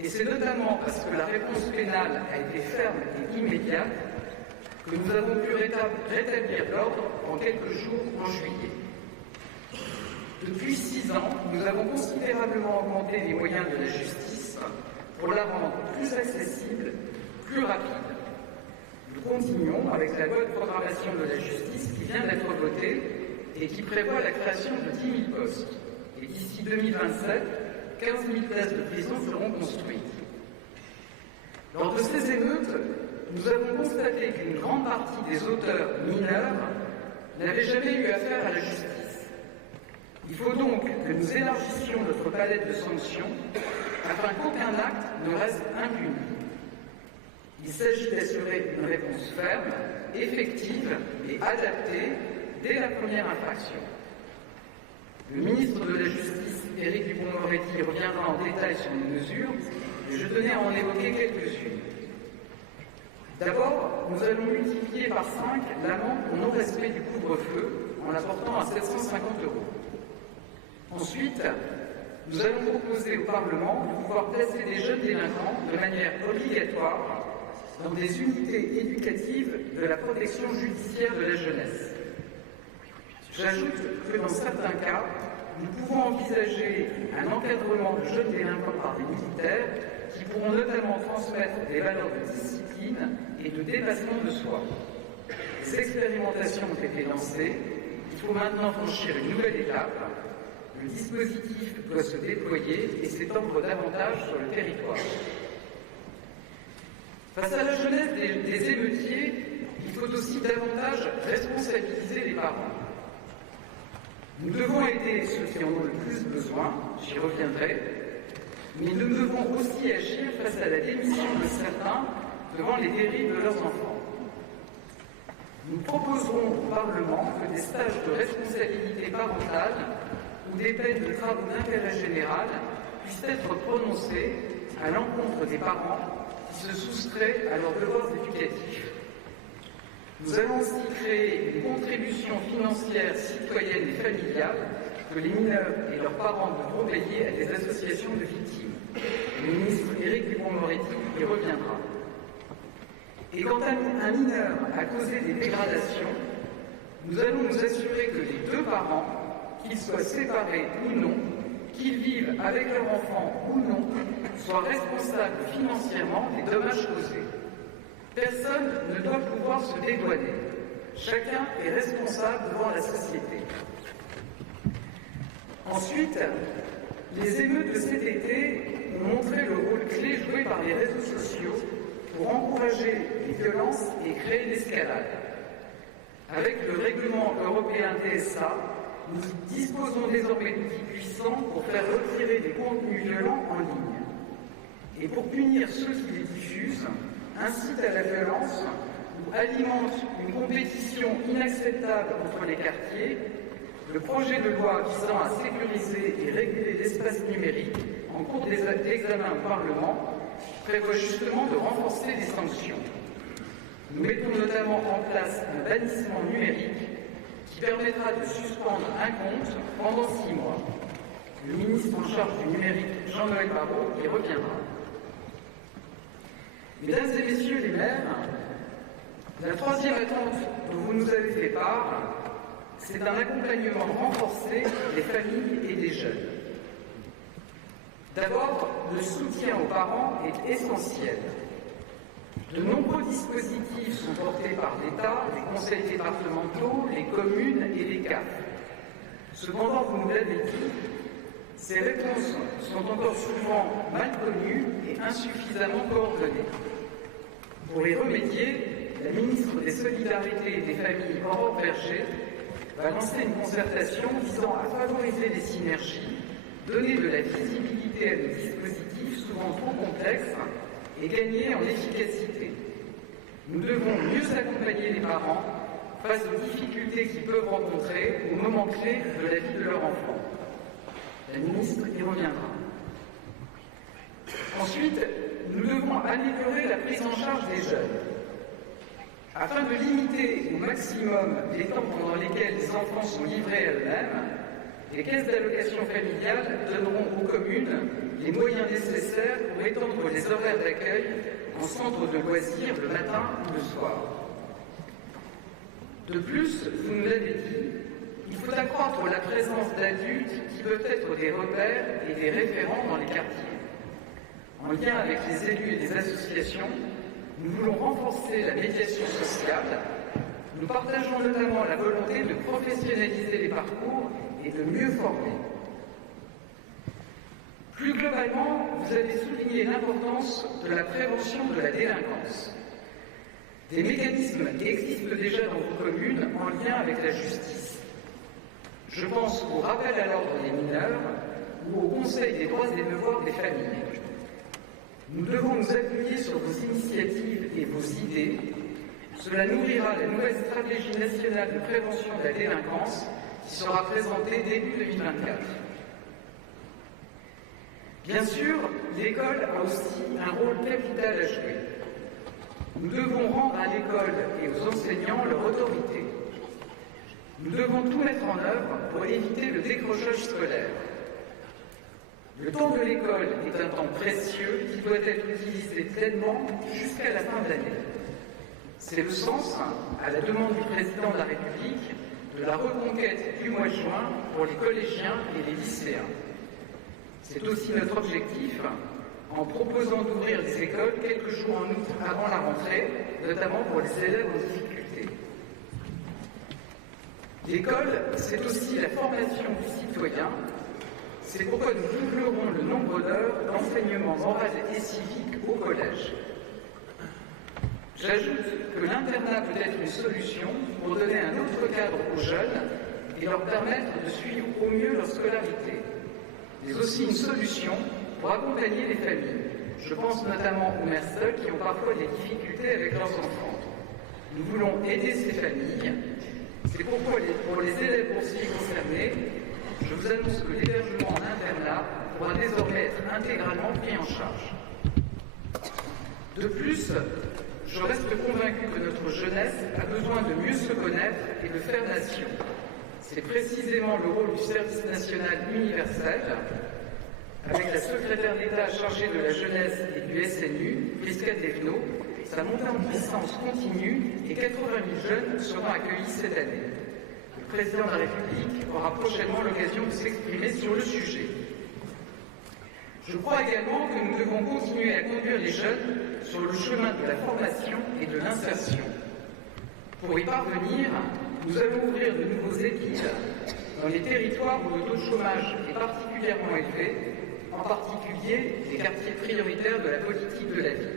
et c'est notamment parce que la réponse pénale a été ferme et immédiate que nous avons pu rétablir l'ordre en quelques jours en juillet. Depuis 6 ans, nous avons considérablement augmenté les moyens de la justice pour la rendre plus accessible, plus rapide. Nous continuons avec la loi de programmation de la justice qui vient d'être votée et qui prévoit la création de 10 000 postes. Et d'ici 2027, 15 000 places de prison seront construites. Lors de ces émeutes, nous avons constaté qu'une grande partie des auteurs mineurs n'avaient jamais eu affaire à la justice. Il faut donc que nous élargissions notre palette de sanctions afin qu'aucun acte ne reste impuni. Il s'agit d'assurer une réponse ferme, effective et adaptée dès la première infraction. Le ministre de la Justice, Éric Dupond-Moretti, reviendra en détail sur les mesures, et je tenais à en évoquer quelques-unes. D'abord, nous allons multiplier par 5 l'amende pour non-respect du couvre-feu en la portant à 750 €. Ensuite, nous allons proposer au Parlement de pouvoir placer des jeunes délinquants de manière obligatoire dans des unités éducatives de la protection judiciaire de la jeunesse. J'ajoute que dans certains cas, nous pouvons envisager un encadrement de jeunes délinquants par des militaires qui pourront notamment transmettre des valeurs de discipline et de dépassement de soi. Les expérimentations ont été lancées, il faut maintenant franchir une nouvelle étape. Le dispositif doit se déployer et s'étendre davantage sur le territoire. Face à la jeunesse des émeutiers, il faut aussi davantage responsabiliser les parents. Nous devons aider ceux qui en ont le plus besoin, j'y reviendrai, mais nous devons aussi agir face à la démission de certains devant les dérives de leurs enfants. Nous proposerons au Parlement que des stages de responsabilité parentale ou des peines de travaux d'intérêt général puissent être prononcées à l'encontre des parents qui se soustraient à leurs devoirs éducatifs. Nous allons aussi créer une contribution financière citoyenne et familiale que les mineurs et leurs parents devront payer à des associations de victimes. Le ministre Éric Dupond-Moretti y reviendra. Et quand un mineur a causé des dégradations, nous allons nous assurer que les 2 parents, qu'ils soient séparés ou non, qu'ils vivent avec leur enfant ou non, soient responsables financièrement des dommages causés. Personne ne doit pouvoir se dédouaner. Chacun est responsable devant la société. Ensuite, les émeutes de cet été ont montré le rôle clé joué par les réseaux sociaux pour encourager les violences et créer l'escalade. Avec le règlement européen DSA, nous disposons désormais d'outils puissants pour faire retirer des contenus violents en ligne. Et pour punir ceux qui les diffusent, incitent à la violence ou alimentent une compétition inacceptable entre les quartiers, le projet de loi visant à sécuriser et réguler l'espace numérique en cours d'examen au Parlement prévoit justement de renforcer les sanctions. Nous mettons notamment en place un bannissement numérique qui permettra de suspendre un compte pendant 6 mois. Le ministre en charge du numérique, Jean-Noël Barrot, y reviendra. Mesdames et messieurs les maires, la troisième attente dont vous nous avez fait part, c'est un accompagnement renforcé des familles et des jeunes. D'abord, le soutien aux parents est essentiel. De nombreux dispositifs sont portés par l'État, les conseils départementaux, les communes et les CAF. Cependant, vous nous l'avez dit, ces réponses sont encore souvent mal connues et insuffisamment coordonnées. Pour y remédier, la ministre des Solidarités et des Familles, Aurore Berger, va lancer une concertation visant à favoriser les synergies, donner de la visibilité à nos dispositifs souvent trop complexes et gagner en efficacité. Nous devons mieux accompagner les parents face aux difficultés qu'ils peuvent rencontrer au moment clé de la vie de leur enfant. La ministre y reviendra. Ensuite, nous devons améliorer la prise en charge des jeunes. Afin de limiter au maximum les temps pendant lesquels les enfants sont livrés à eux-mêmes, les caisses d'allocation familiale donneront aux communes les moyens nécessaires pour étendre les horaires d'accueil en centre de loisirs le matin ou le soir. De plus, vous nous l'avez dit, il faut accroître la présence d'adultes qui peuvent être des repères et des référents dans les quartiers. En lien avec les élus et les associations, nous voulons renforcer la médiation sociale. Nous partageons notamment la volonté de professionnaliser les parcours et de mieux former. Plus globalement, vous avez souligné l'importance de la prévention de la délinquance. Des mécanismes existent déjà dans vos communes en lien avec la justice. Je pense au rappel à l'ordre des mineurs ou au Conseil des droits et devoirs des familles. Nous devons nous appuyer sur vos initiatives et vos idées. Cela nourrira la nouvelle stratégie nationale de prévention de la délinquance qui sera présentée début 2024. Bien sûr, l'école a aussi un rôle capital à jouer. Nous devons rendre à l'école et aux enseignants leur autorité. Nous devons tout mettre en œuvre pour éviter le décrochage scolaire. Le temps de l'école est un temps précieux qui doit être utilisé pleinement jusqu'à la fin de l'année. C'est le sens, à la demande du président de la République, de la reconquête du mois de juin pour les collégiens et les lycéens. C'est aussi notre objectif en proposant d'ouvrir les écoles quelques jours en août avant la rentrée, notamment pour les élèves en difficulté. L'école, c'est aussi la formation du citoyen. C'est pourquoi nous doublerons le nombre d'heures d'enseignement moral et civique au collège. J'ajoute que l'internat peut être une solution pour donner un autre cadre aux jeunes et leur permettre de suivre au mieux leur scolarité, mais aussi une solution pour accompagner les familles. Je pense notamment aux mères seules qui ont parfois des difficultés avec leurs enfants. Nous voulons aider ces familles. C'est pourquoi pour les élèves boursiers concernés, je vous annonce que l'hébergement en internat pourra désormais être intégralement pris en charge. De plus, je reste convaincu que notre jeunesse a besoin de mieux se connaître et de faire nation. C'est précisément le rôle du service national universel, avec la secrétaire d'État chargée de la jeunesse et du SNU, Prisca Thévenot. Sa montée en puissance continue et 80 000 jeunes seront accueillis cette année. Le président de la République aura prochainement l'occasion de s'exprimer sur le sujet. Je crois également que nous devons continuer à conduire les jeunes sur le chemin de la formation et de l'insertion. Pour y parvenir, nous allons ouvrir de nouveaux équipes dans les territoires où le taux de chômage est particulièrement élevé, en particulier les quartiers prioritaires de la politique de la ville.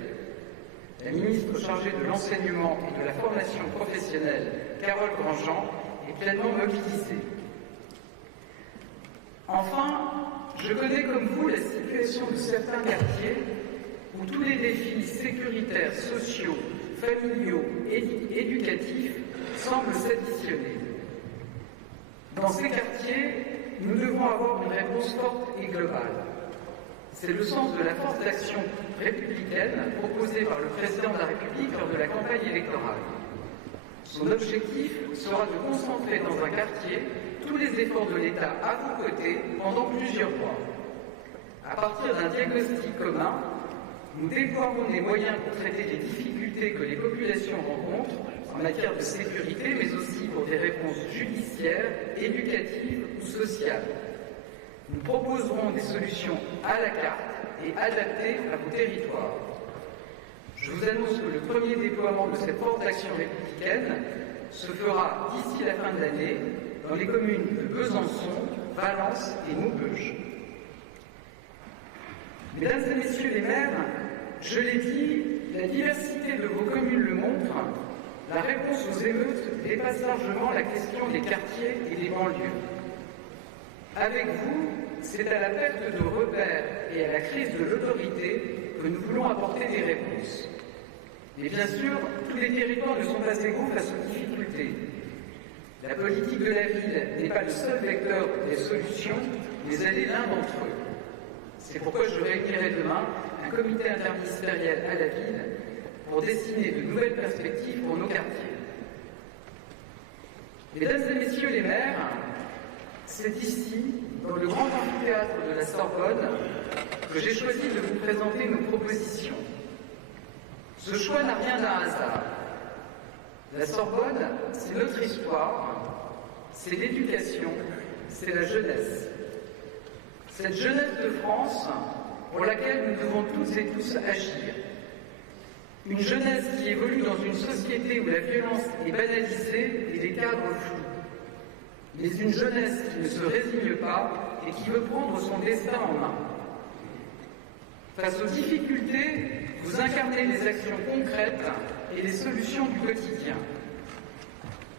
La ministre chargée de l'enseignement et de la formation professionnelle, Carole Grandjean, est pleinement mobilisée. Enfin, je connais comme vous la situation de certains quartiers où tous les défis sécuritaires, sociaux, familiaux et éducatifs semblent s'additionner. Dans ces quartiers, nous devons avoir une réponse forte et globale. C'est le sens de la force d'action républicaine proposée par le président de la République lors de la campagne électorale. Son objectif sera de concentrer dans un quartier tous les efforts de l'État à vos côtés pendant plusieurs mois. À partir d'un diagnostic commun, nous déploierons les moyens pour traiter les difficultés que les populations rencontrent en matière de sécurité, mais aussi pour des réponses judiciaires, éducatives ou sociales. Nous proposerons des solutions à la carte et adaptées à vos territoires. Je vous annonce que le premier déploiement de cette force d'action républicaine se fera d'ici la fin de l'année dans les communes de Besançon, Valence et Maubeuge. Mesdames et messieurs les maires, je l'ai dit, la diversité de vos communes le montre. La réponse aux émeutes dépasse largement la question des quartiers et des banlieues. Avec vous, c'est à la perte de repères et à la crise de l'autorité que nous voulons apporter des réponses. Et bien sûr, tous les territoires ne sont pas égaux face aux difficultés. La politique de la ville n'est pas le seul vecteur des solutions, mais elle est l'un d'entre eux. C'est pourquoi je réunirai demain un comité interministériel à la ville pour dessiner de nouvelles perspectives pour nos quartiers. Mesdames et messieurs les maires, c'est ici, dans le grand amphithéâtre de la Sorbonne, que j'ai choisi de vous présenter nos propositions. Ce choix n'a rien d'un hasard. La Sorbonne, c'est notre histoire, c'est l'éducation, c'est la jeunesse. Cette jeunesse de France pour laquelle nous devons toutes et tous agir. Une jeunesse qui évolue dans une société où la violence est banalisée et les cadres flous. Mais une jeunesse qui ne se résigne pas et qui veut prendre son destin en main. Face aux difficultés, vous incarnez les actions concrètes et les solutions du quotidien.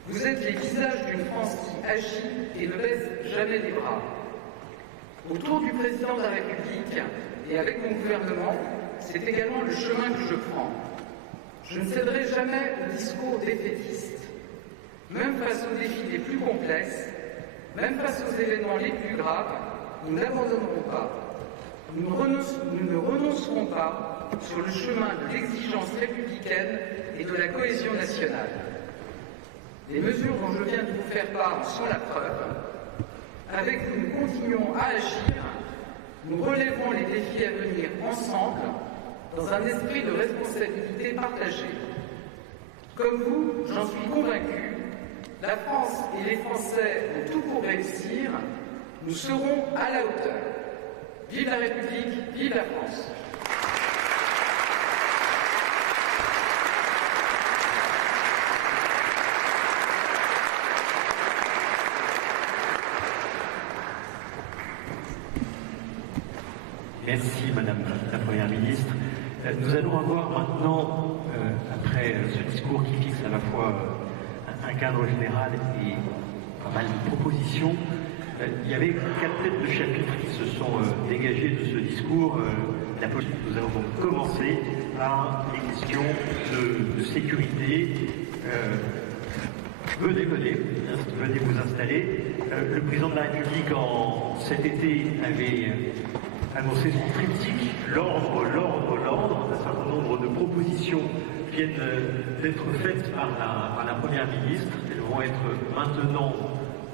Vous êtes les visages d'une France qui agit et ne baisse jamais les bras. Autour du président de la République et avec mon gouvernement, c'est également le chemin que je prends. Je ne céderai jamais au discours défaitiste. Même face aux défis les plus complexes, même face aux événements les plus graves, nous n'abandonnerons pas. Nous ne renoncerons pas sur le chemin de l'exigence républicaine et de la cohésion nationale. Les mesures dont je viens de vous faire part sont la preuve. Avec vous, nous continuons à agir, nous relèverons les défis à venir ensemble, dans un esprit de responsabilité partagée. Comme vous, j'en suis convaincu, la France et les Français ont tout pour réussir, nous serons à la hauteur. Vive la République, vive la France. Merci Madame la Première ministre. Nous allons avoir maintenant, après ce discours qui fixe à la fois un cadre général et pas mal de propositions, il y avait 4 têtes de chapitre qui se sont dégagées de ce discours. Nous allons donc commencer par les questions de sécurité. Venez vous installer. Le président de la République, cet été, avait annoncé son triptyque, l'ordre. Un certain nombre de propositions viennent d'être faites par la Première ministre. Elles vont être maintenant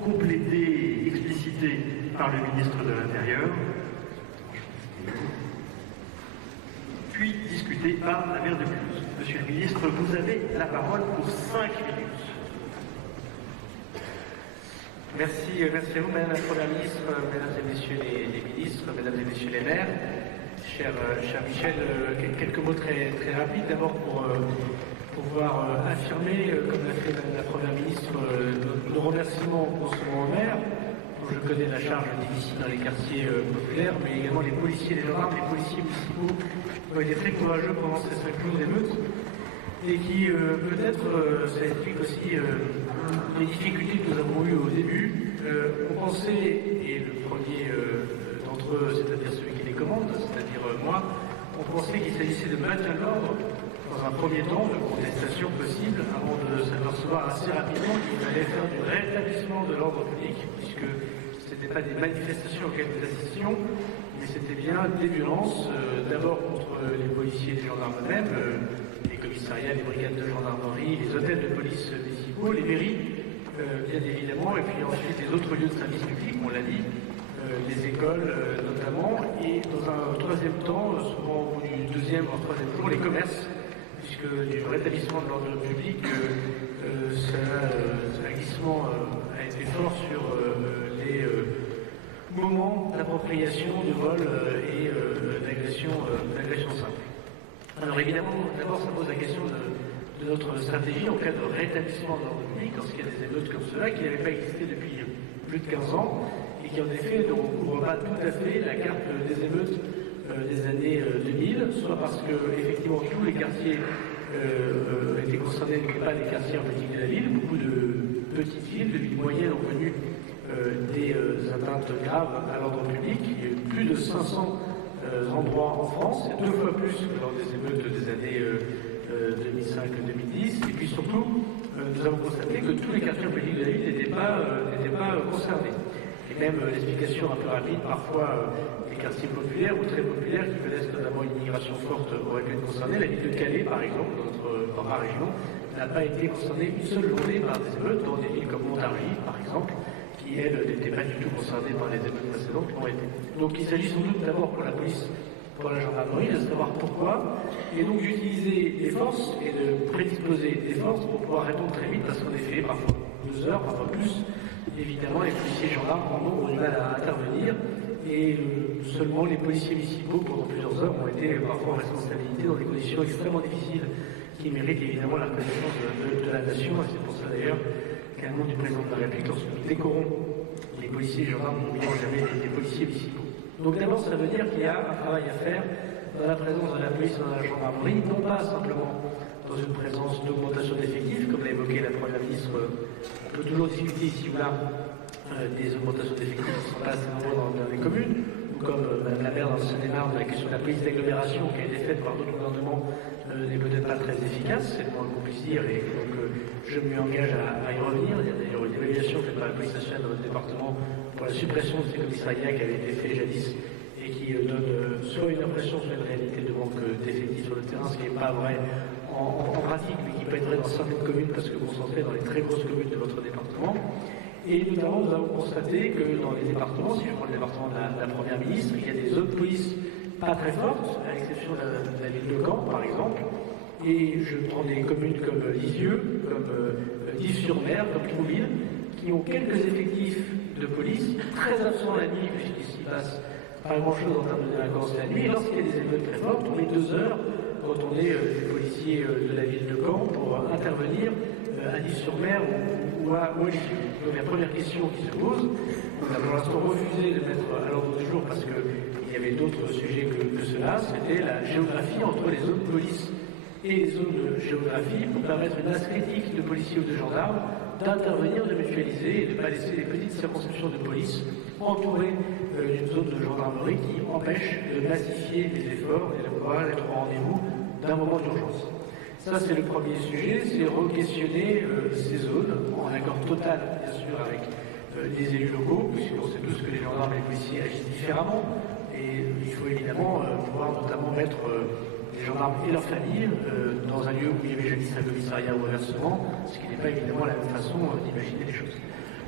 complétées et explicitées par le ministre de l'Intérieur, puis discutées par la maire de Mulhouse. Monsieur le ministre, vous avez la parole pour 5 minutes. Merci à vous, Madame la Première ministre, Mesdames et Messieurs les ministres, Mesdames et Messieurs les maires. Cher Michel, quelques mots très rapides. D'abord pour pouvoir affirmer, comme l'a fait Madame la Première ministre, nos remerciements non seulement aux maires, dont je connais la charge difficile dans les quartiers populaires, mais également les policiers, les gendarmes, les policiers municipaux qui ont été très courageux pendant ces 5 jours d'émeute et qui peut-être, ça explique aussi les difficultés que nous avons eues au début, on pensait, et le premier d'entre eux, c'est-à-dire celui qui les commande, c'est-à-dire moi, on pensait qu'il s'agissait de maintien de l'ordre dans un premier temps, de contestation possible, avant de s'apercevoir assez rapidement qu'il fallait faire du rétablissement de l'ordre public, puisque ce n'était pas des manifestations auxquelles nous assistions, mais c'était bien des violences, d'abord contre les policiers et les gendarmes eux-mêmes, les commissariats, les brigades de gendarmerie, les hôtels de police municipaux, les mairies, bien évidemment, et puis ensuite les autres lieux de service public, on l'a dit, les écoles notamment, et dans un troisième temps, souvent au bout du deuxième ou troisième jour, les commerces, puisque du rétablissement de l'ordre public, l'agissement a été fort sur les moments d'appropriation, de vol et d'agression simple. Alors évidemment, d'abord ça pose la question de notre stratégie en cas de rétablissement de l'ordre public, lorsqu'il y a des émeutes comme cela, qui n'avaient pas existé depuis plus de 15 ans, et qui en effet ne recouvrent pas tout à fait la carte des émeutes des années 2000, soit parce que effectivement tous les quartiers étaient concernés, n'étaient pas les quartiers emblématiques de la ville. Beaucoup de petites villes, de villes moyennes ont connu des atteintes graves à l'ordre public. Il y a eu plus de 500 endroits en France, c'est 2 fois plus que lors des émeutes des années 2005-2010. Et puis surtout, nous avons constaté que tous les quartiers emblématiques de la ville n'étaient pas concernés. Et même l'explication un peu rapide, parfois les quartiers populaires ou très populaires qui connaissent notamment une immigration forte auraient pu être concernés. La ville de Calais, par exemple, dans ma région, n'a pas été concernée une seule journée par des émeutes, dans des villes comme Montargis, par exemple, qui, elles, n'étaient pas du tout concernées par les émeutes précédentes qui ont été. Donc il s'agit sans doute d'abord pour la police, pour la gendarmerie, de savoir pourquoi, et donc d'utiliser les forces et de prédisposer des forces pour pouvoir répondre très vite, parce qu'en effet, parfois 2 heures, parfois plus, évidemment, les policiers et gendarmes ont du mal à intervenir, et seulement les policiers municipaux, pendant plusieurs heures, ont été parfois en responsabilité dans des conditions extrêmement difficiles, qui méritent évidemment la reconnaissance de la nation, et c'est pour ça d'ailleurs qu'à nom du président de la République, lorsque nous décorons les policiers et gendarmes, nous n'oublions jamais les policiers municipaux. Donc d'abord, ça veut dire qu'il y a un travail à faire dans la présence de la police et de la gendarmerie, non pas simplement dans une présence d'augmentation d'effectifs, comme l'a évoqué la Première ministre. On peut toujours discuter ici ou là des augmentations d'effectifs qui sont pas assez nombreux dans les communes, ou comme Mme la maire dans le Seine-et-Marne, la question de la police d'agglomération qui a été faite par d'autres gouvernements n'est peut-être pas très efficace, c'est le moins qu'on puisse dire, et donc je m'y engage à y revenir. Il y a d'ailleurs une évaluation faite par la police nationale dans notre département pour la suppression de ces commissariats qui avaient été faits jadis et qui donnent soit une impression, soit une réalité de manque d'effectifs sur le terrain, ce qui n'est pas vrai en pratique, mais qui peut être vrai dans certaines communes parce que concentré dans les très grosses communes de votre département. Et notamment, nous avons constaté que dans les départements, si je prends le département de la Première ministre, il y a des zones de police pas très fortes, à l'exception de la ville de Caen, par exemple. Et je prends des communes comme Lisieux, comme Dives-sur-Mer, comme Trouville, qui ont quelques effectifs de police, très absents la nuit, puisqu'il s'y passe pas grand-chose en termes de délinquance la nuit. Et lorsqu'il y a des émeutes très fortes, on met 2 heures quand on est des policiers de la ville de Caen pour intervenir à Dives-sur-Mer ou à Lisieux. Donc la première question qui se pose, on a pour l'instant refusé de mettre à l'ordre du jour parce qu'il y avait d'autres sujets que cela, c'était la géographie entre les zones de police et les zones de géographie pour permettre une masse critique de policiers ou de gendarmes d'intervenir, de mutualiser et de ne pas laisser les petites circonscriptions de police entourées d'une zone de gendarmerie qui empêche de massifier les efforts et de pouvoir être au rendez-vous d'un moment d'urgence. Ça, c'est le premier sujet, c'est re-questionner ces zones en accord total, bien sûr, avec les élus locaux, puisqu'on sait tous que les gendarmes et les policiers agissent différemment. Et il faut évidemment pouvoir notamment mettre les gendarmes et leurs familles dans un lieu où il y avait jadis un commissariat ou inversement, ce qui n'est pas évidemment la même façon d'imaginer les choses.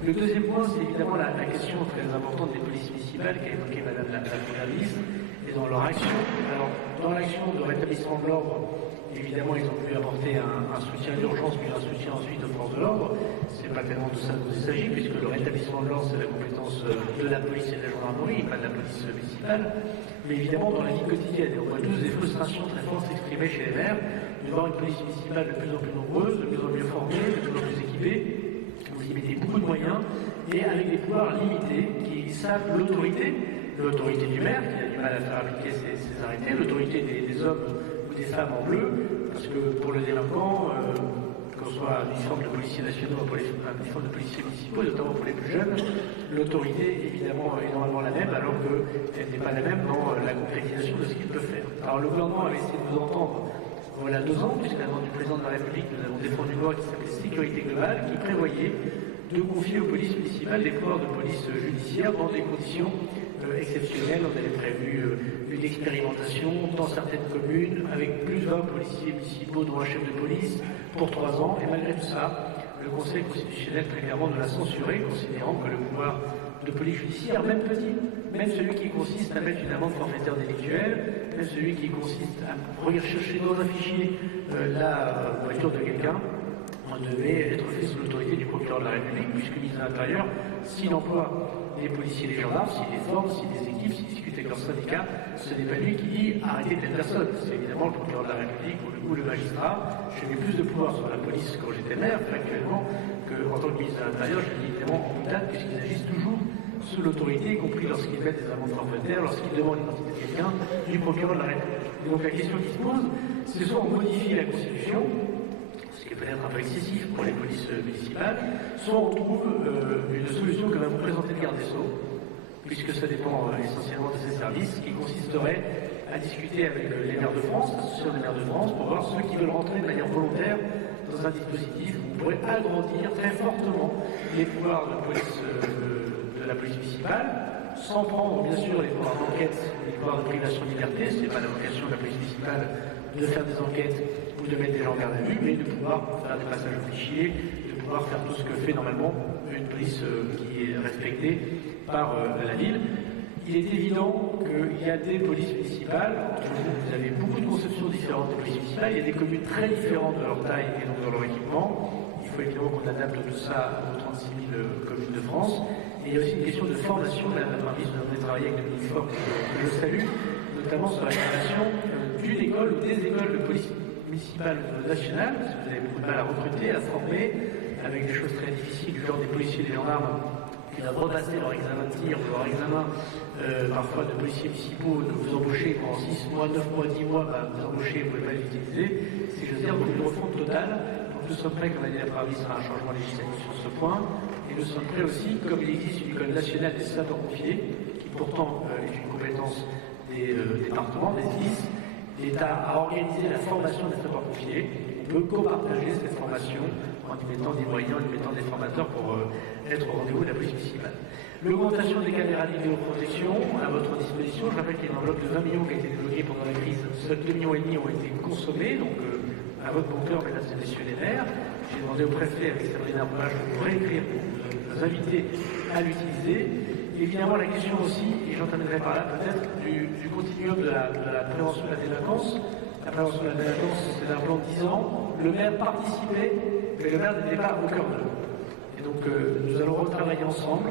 Le deuxième point, c'est évidemment la question très importante des polices municipales qu'a évoquée Madame la Première ministre, et dans leur action. Alors, dans l'action de rétablissement de l'ordre, évidemment, ils ont pu apporter un soutien d'urgence, puis un soutien ensuite aux forces de l'ordre. C'est pas tellement de ça dont il s'agit, puisque le rétablissement de l'ordre, c'est la compétence de la police et de la gendarmerie, pas de la police municipale. Mais évidemment, dans la vie quotidienne, on voit tous des frustrations très fortes s'exprimer chez les maires, de voir une police municipale de plus en plus nombreuse, de plus en plus formée, de plus en plus équipée. Vous y mettez beaucoup de moyens, et avec des pouvoirs limités qui savent l'autorité du maire, qui a du mal à faire appliquer ses arrêtés, l'autorité des hommes ou des femmes en bleu, parce que pour le délinquant, quand l'on soit un uniforme de policiers nationaux ou un uniforme de policiers municipaux, notamment pour les plus jeunes, l'autorité évidemment est normalement la même, alors qu'elle n'est pas la même dans la concrétisation de ce qu'ils peuvent faire. Alors le gouvernement avait essayé de nous entendre voilà 2 ans, puisqu'à la demande du président de la République, nous avons défendu une loi qui s'appelait Sécurité globale, qui prévoyait de confier aux polices municipales des pouvoirs de police judiciaire dans des conditions exceptionnelles. On avait prévu une expérimentation dans certaines communes avec plus d'1 policiers municipaux dont un chef de police pour 3 ans. Et malgré tout ça, le Conseil constitutionnel très clairement nous l'a censuré, considérant que le pouvoir de police judiciaire, même petit, même celui qui consiste à mettre une amende forfaitaire délictuelle, même celui qui consiste à rechercher dans un fichier la voiture de quelqu'un, devait être fait sous l'autorité du procureur de la République, puisque le ministre de l'Intérieur, s'il emploie les policiers et les gendarmes, s'il les forme, s'il les équipe, s'il discute avec leurs syndicats, ce n'est pas lui qui dit arrêtez telle personne. C'est évidemment le procureur de la République ou le magistrat. J'ai eu plus de pouvoir sur la police quand j'étais maire, actuellement, qu'en tant que ministre de l'Intérieur, je dis évidemment en boutade, puisqu'ils agissent toujours sous l'autorité, y compris lorsqu'ils mettent des amendes forfaitaires, lorsqu'ils demandent l'identité de quelqu'un, du procureur de la République. Et donc la question qui se pose, c'est soit on modifie la Constitution, peut-être un peu excessif pour les polices municipales, soit on trouve une solution que va vous présenter le garde des Sceaux, puisque ça dépend essentiellement de ces services, qui consisterait à discuter avec les maires de France, l'association des maires de France, pour voir ceux qui veulent rentrer de manière volontaire dans un dispositif où on pourrait agrandir très fortement les pouvoirs de police de la police municipale, sans prendre bien sûr les pouvoirs d'enquête, les pouvoirs de privation de liberté. Ce n'est pas la vocation de la police municipale de faire des enquêtes ou de mettre des gens en garde à vue, mais de pouvoir faire des passages au fichier, de pouvoir faire tout ce que fait normalement une police qui est respectée par la ville. Il est évident qu'il y a des polices municipales, vous avez beaucoup de conceptions différentes des polices municipales, il y a des communes très différentes de leur taille et donc dans leur équipement. Il faut évidemment qu'on adapte tout ça aux 36 000 communes de France. Et il y a aussi une question de formation. Madame la ministre, vous avez travaillé avec des uniformes que je salue, notamment sur la création d'une école ou des écoles de police municipale nationale, parce que vous avez beaucoup de mal à recruter, à former, avec des choses très difficiles, du genre des policiers et des gendarmes qui doivent repasser leur examen de tir, leur examen parfois de policiers municipaux, de vous embaucher pendant 6 mois, 9 mois, 10 mois, vous embauchez, vous ne pouvez pas les utiliser. C'est, je veux dire, une refonte totale. Donc nous sommes prêts, comme a dit la Première ministre, à un changement législatif sur ce point. Et nous sommes prêts aussi, comme il existe une école nationale des sapeurs-pompiers, qui pourtant est une compétence des départements, des SDIS, l'État a organisé la formation des sapeurs-pompiers. On peut copartager cette formation en y mettant des moyens, en y mettant des formateurs pour être au rendez-vous de la police municipale. L'augmentation des caméras de vidéoprotection à votre disposition. Je rappelle qu'il y a une enveloppe de 20 millions qui a été débloquée pendant la crise. Seuls 2,5 millions ont été consommés, donc à votre bon cœur, mesdames et messieurs les maires. J'ai demandé au préfet avec Sabrina Roulage de vous réécrire pour vous inviter à l'utiliser. Évidemment, la question aussi, et j'en terminerai par là peut-être, du continuum de la prévention de la délinquance. La prévention de la délinquance, c'est un plan de 10 ans. Le maire participait, mais le maire n'était pas au cœur de l'œuvre. Et donc, nous allons retravailler ensemble,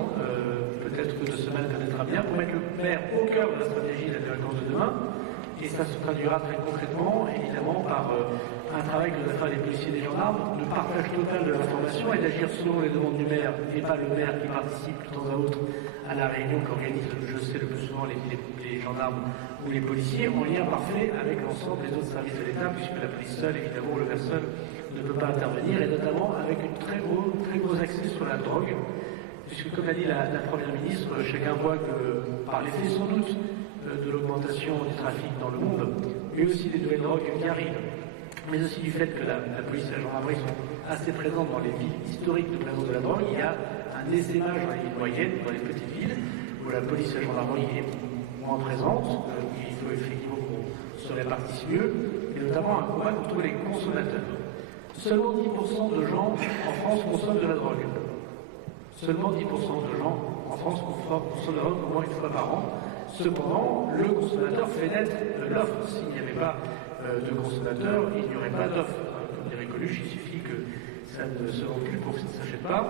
peut-être que de semaine peut-être bien, pour mettre le maire au cœur de la stratégie de la délinquance de demain. Et ça se traduira très concrètement, évidemment, par un travail que doivent faire les policiers et les gendarmes, de partage total de l'information et d'agir selon les demandes du maire, et pas le maire qui participe de temps à autre à la réunion qu'organisent, je sais, le plus souvent les gendarmes ou les policiers, en lien parfait avec l'ensemble des autres services de l'État, puisque la police seule, évidemment, ou le maire seul, ne peut pas intervenir, et notamment avec un très gros accès sur la drogue, puisque, comme l'a dit la Première ministre, chacun voit que, par l'effet sans doute de l'augmentation du trafic dans le monde, mais aussi des nouvelles drogues qui arrivent, mais aussi du fait que la police et la gendarmerie sont assez présentes dans les villes historiques de présence de la drogue. Il y a un essaimage dans les villes moyennes, dans les petites villes, où la police et la gendarmerie est moins présente, il faut effectivement qu'on se répartisse mieux, et notamment un combat contre les consommateurs. Seulement 10% de gens en France consomment de la drogue. Seulement 10% de gens en France consomment de la drogue au moins une fois par an. Cependant, le consommateur fait naître l'offre. S'il n'y avait pas de consommateurs, il n'y aurait pas d'offre. Comme dirait Coluche, il suffit que ça ne se vende plus pour que ça ne s'achète pas.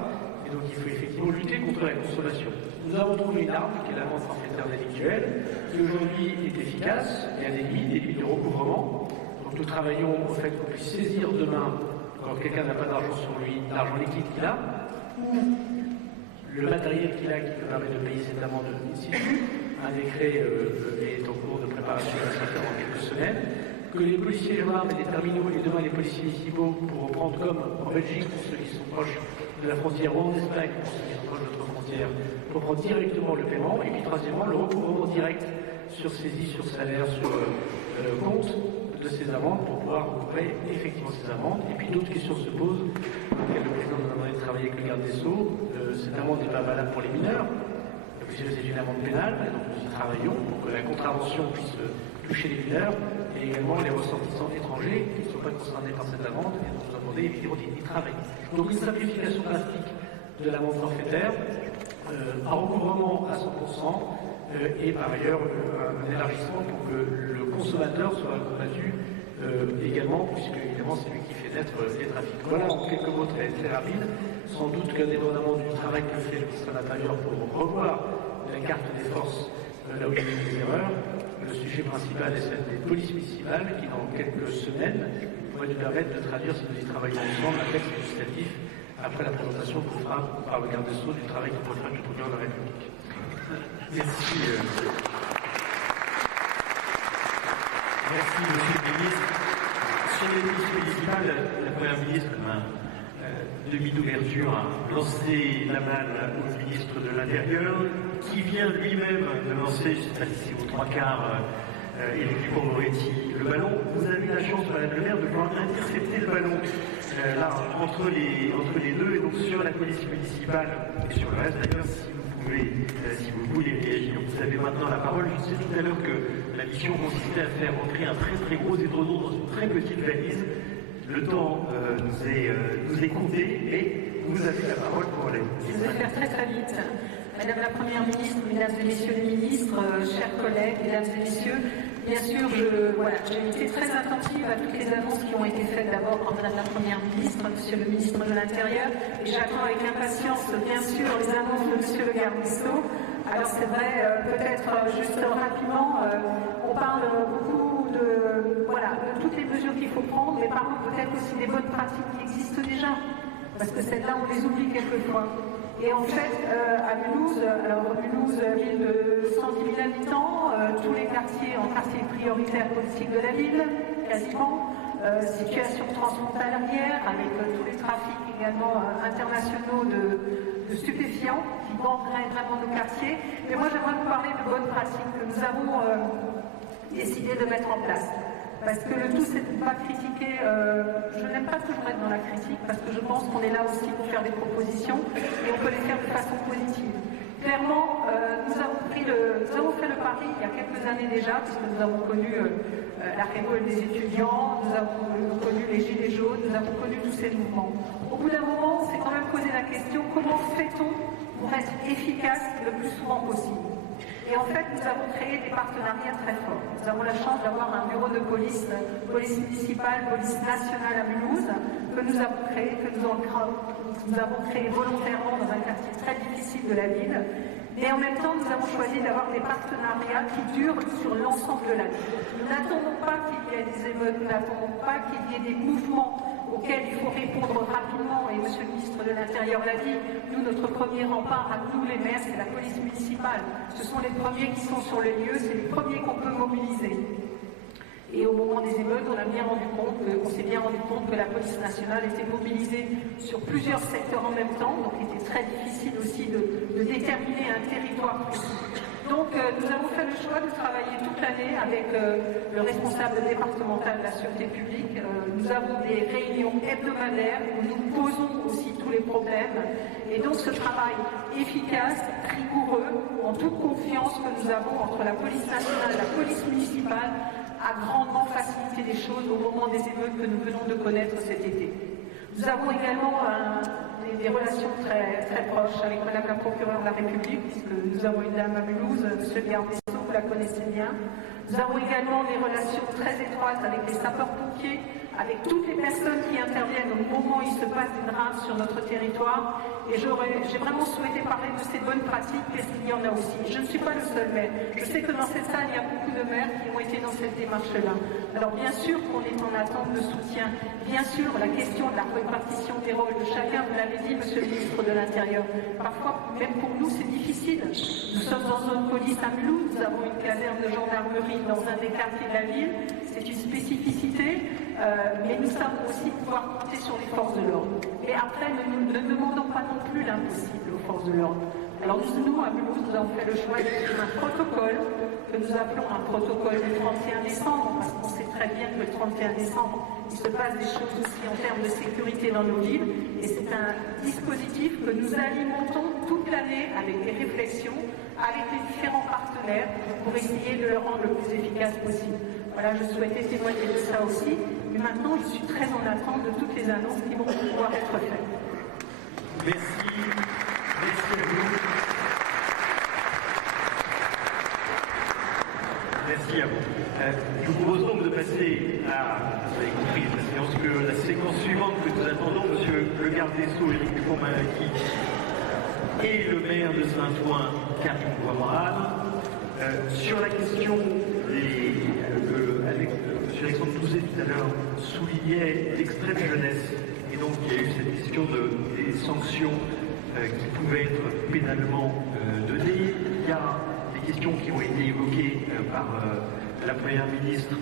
Et donc il faut effectivement lutter contre la consommation. Nous avons trouvé une arme qui est l'amende forfaitaire délictuelle, qui aujourd'hui est efficace. Il y a des limites de recouvrement. Donc nous travaillons au fait qu'on puisse saisir demain, quand quelqu'un n'a pas d'argent sur lui, l'argent liquide qu'il a, ou le matériel qu'il a qui peut permettre de payer cette amende in situ. Un décret est en cours de préparation à se faire en quelques semaines. que les policiers gendarmes et les terminaux et demain les policiers municipaux pourront prendre comme en Belgique, pour ceux qui sont proches de la frontière, ou en Espagne, pour ceux qui sont proches de notre frontière, pour prendre directement le paiement. Et puis troisièmement, le recouvrement direct sur saisie, sur salaire, sur compte de ces amendes pour pouvoir recouvrer effectivement ces amendes. Et puis d'autres questions se posent, auxquelles le président nous a demandé de travailler avec le garde des Sceaux. Cette amende n'est pas valable pour les mineurs, puisque c'est une amende pénale, et donc nous y travaillons pour que la contravention puisse toucher les mineurs et également les ressortissants étrangers qui ne sont pas concernés par cette amende, et donc nous avons demandé évidemment d'y travailler. Donc une simplification drastique de l'amende forfaitaire, un recouvrement à 100%, et par ailleurs un élargissement pour que le consommateur soit combattu également, puisque évidemment c'est lui qui fait naître les trafics. Voilà en quelques mots très, très rapides. Sans doute qu'indépendamment du travail que fait le ministre de l'Intérieur pour revoir la carte des forces là où il y a eu des erreurs, le sujet principal est celle des polices municipales qui dans quelques semaines pourraient nous permettre de traduire, si nous y travaillons ensemble, un texte législatif après la présentation qu'on fera par le garde des Sceaux du travail qu'il pourrait faire le président de la République. Merci. Merci, Monsieur le Ministre. Sur les polices municipales, la Première ministre demi d'ouverture a lancé la balle au ministre de l'Intérieur, qui vient lui-même de lancer, je ne sais pas si c'est aux trois quarts, Éric Dupond-Moretti, le ballon. Vous avez la chance, Madame le maire, de pouvoir intercepter le ballon là, entre les deux, et donc sur la police municipale et sur le reste d'ailleurs, si vous voulez réagir. Vous avez maintenant la parole. Je disais tout à l'heure que la mission consistait à faire entrer un très très gros étronneau dans une très petite valise. Le temps nous est compté et vous avez la parole pour aller. Je vais faire très très vite. Madame la Première ministre, Mesdames et Messieurs les ministres, chers collègues, Mesdames et Messieurs, bien sûr, j'ai été très attentive à toutes les annonces qui ont été faites d'abord par Madame la Première ministre, Monsieur le ministre de l'Intérieur, et j'attends avec impatience, bien sûr, les annonces de Monsieur le garde des Sceaux. Alors c'est vrai, peut-être juste rapidement, on parle beaucoup de toutes les mesures qu'il faut prendre, mais parlons peut-être aussi des bonnes pratiques qui existent déjà, parce que celles-là, on les oublie quelquefois. Et en fait, à Mulhouse, ville de 110 000 habitants, tous les quartiers en quartier prioritaire politique de la ville, quasiment, situation transfrontalière, avec tous les trafics également internationaux de stupéfiants qui gangrènent vraiment nos quartiers. Mais moi, j'aimerais vous parler de bonnes pratiques que nous avons décidé de mettre en place. Parce que le tout, c'est de ne pas critiquer. Je n'aime pas toujours être dans la critique, parce que je pense qu'on est là aussi pour faire des propositions, et on peut les faire de façon positive. Clairement, nous avons fait le pari il y a quelques années déjà, puisque nous avons connu la révolte des étudiants, nous avons connu les gilets jaunes, nous avons connu tous ces mouvements. Au bout d'un moment, on s'est quand même posé la question, comment fait-on pour être efficace le plus souvent possible? Et en fait, nous avons créé des partenariats très forts. Nous avons la chance d'avoir un bureau de police municipale, police nationale à Mulhouse, que nous avons créé volontairement dans un quartier très difficile de la ville. Et en même temps, nous avons choisi d'avoir des partenariats qui durent sur l'ensemble de l'année. Nous n'attendons pas qu'il y ait des émeutes, nous n'attendons pas qu'il y ait des mouvements auxquels il faut répondre rapidement, et Monsieur le ministre de l'Intérieur l'a dit, nous, notre premier rempart à nous les maires, c'est la police municipale. Ce sont les premiers qui sont sur les lieux, c'est les premiers qu'on peut mobiliser. Et au moment des émeutes, on s'est bien rendu compte que la police nationale était mobilisée sur plusieurs secteurs en même temps, donc il était très difficile aussi de déterminer un territoire précis. Donc nous avons fait le choix de travailler toute l'année avec le responsable départemental de la sûreté publique. Nous avons des réunions hebdomadaires où nous posons aussi tous les problèmes. Et donc ce travail efficace, rigoureux, en toute confiance que nous avons entre la police nationale et la police municipale a grandement facilité les choses au moment des émeutes que nous venons de connaître cet été. Nous avons également des relations très, très proches avec Madame la procureure de la République, puisque nous avons une dame à Mulhouse, Monsieur le garde des Sceaux, vous la connaissez bien. Nous avons également des relations très étroites avec les sapeurs-pompiers, avec toutes les personnes qui interviennent au moment où il se passe des drames sur notre territoire. Et j'ai vraiment souhaité parler de ces bonnes pratiques, parce qu'il y en a aussi. Je ne suis pas le seul maire. Je sais que dans cette salle, il y a beaucoup de maires qui ont été dans cette démarche-là. Alors bien sûr qu'on est en attente de soutien. Bien sûr, la question de la répartition des rôles de chacun, vous l'avez dit, Monsieur le ministre de l'Intérieur. Parfois, même pour nous, c'est difficile. Nous sommes en zone police à Mulhouse, nous avons une caserne de gendarmerie dans un des quartiers de la ville. c'est une spécificité, mais nous savons aussi pouvoir compter sur les forces de l'ordre. Mais après, ne demandons pas non plus l'impossible aux forces de l'ordre. Alors nous, à Mulhouse, nous avons fait le choix d'écrire un protocole que nous appelons un protocole du 31 décembre, parce qu'on sait très bien que le 31 décembre, il se passe des choses aussi en termes de sécurité dans nos villes, et c'est un dispositif que nous alimentons toute l'année avec des réflexions, avec les différents partenaires, pour essayer de le rendre le plus efficace possible. Voilà, je souhaitais témoigner de ça aussi, mais maintenant je suis très en attente de toutes les annonces qui vont pouvoir être faites. Merci. Merci à vous. Merci à vous. Je vous propose donc de passer à, vous avez compris, la séquence suivante que nous attendons, monsieur le garde des Sceaux, Éric Dupond-Moretti, et le maire de Saint-Ouen, Karim Ouattara, sur la question avec M. Alexandre Touzé tout à l'heure soulignait l'extrême jeunesse, et donc il y a eu cette question des sanctions qui pouvaient être pénalement données. Il y a des questions qui ont été évoquées par la Première ministre,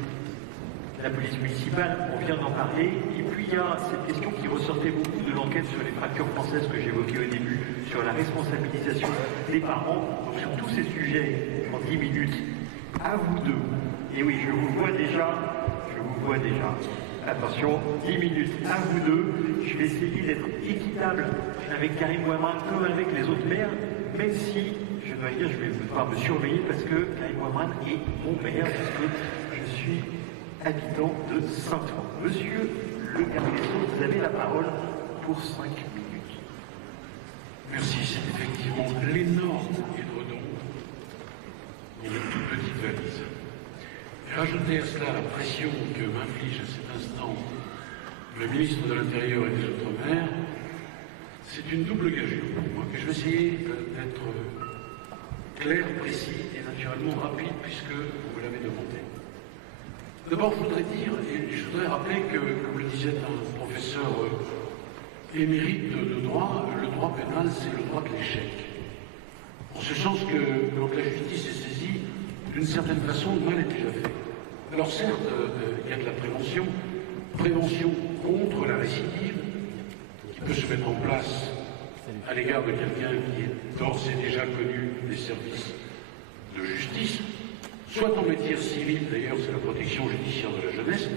la police municipale, on vient d'en parler, et puis il y a cette question qui ressortait beaucoup de l'enquête sur les fractures françaises que j'évoquais au début, sur la responsabilisation des parents. Donc sur tous ces sujets, en 10 minutes, à vous deux. Et oui, je vous vois déjà. Attention, 10 minutes à vous deux. Je vais essayer d'être équitable avec Karim Ouattara comme avec les autres maires, même si, je dois dire, je vais devoir me surveiller parce que Karim Ouattara est mon maire, parce que je suis habitant de Saint-Ouen. Monsieur le garde des Sceaux, vous avez la parole pour 5 minutes. Merci, c'est effectivement l'énorme édredon dans une toute petite valise. Rajouter à cela la pression que m'inflige à cet instant le ministre de l'Intérieur et des Outre-mer, c'est une double gageure pour moi, que je vais essayer d'être clair, précis et naturellement rapide, puisque vous l'avez demandé. D'abord, je voudrais dire, et je voudrais rappeler que, comme le disait un professeur émérite de droit, le droit pénal, c'est le droit de l'échec. En ce sens que, quand la justice est saisie, d'une certaine façon, le mal est déjà fait. Alors certes, il y a de la prévention contre la récidive, qui peut se mettre en place à l'égard de quelqu'un qui est d'ores et déjà connu des services de justice, soit en matière civile, d'ailleurs c'est la protection judiciaire de la jeunesse,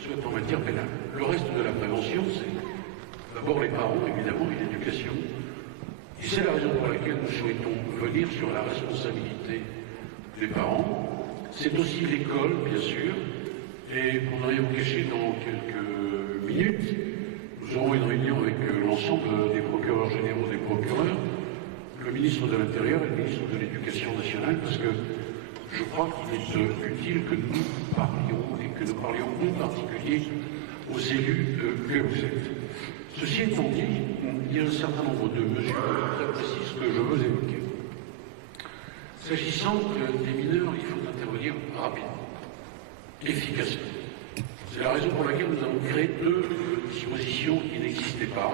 soit en matière pénale. Le reste de la prévention, c'est d'abord les parents, évidemment, et l'éducation. Et c'est la raison pour laquelle nous souhaitons venir sur la responsabilité des parents. C'est aussi l'école, bien sûr, et pour ne rien vous cacher, dans quelques minutes, nous aurons une réunion avec l'ensemble des procureurs généraux, des procureurs, le ministre de l'Intérieur et le ministre de l'Éducation nationale, parce que je crois qu'il est utile que nous parlions, et que nous parlions en particulier aux élus que vous êtes. Ceci étant dit, il y a un certain nombre de mesures très précises que je veux évoquer. S'agissant des mineurs, il faut intervenir rapidement, efficacement. C'est la raison pour laquelle nous avons créé 2 dispositions qui n'existaient pas.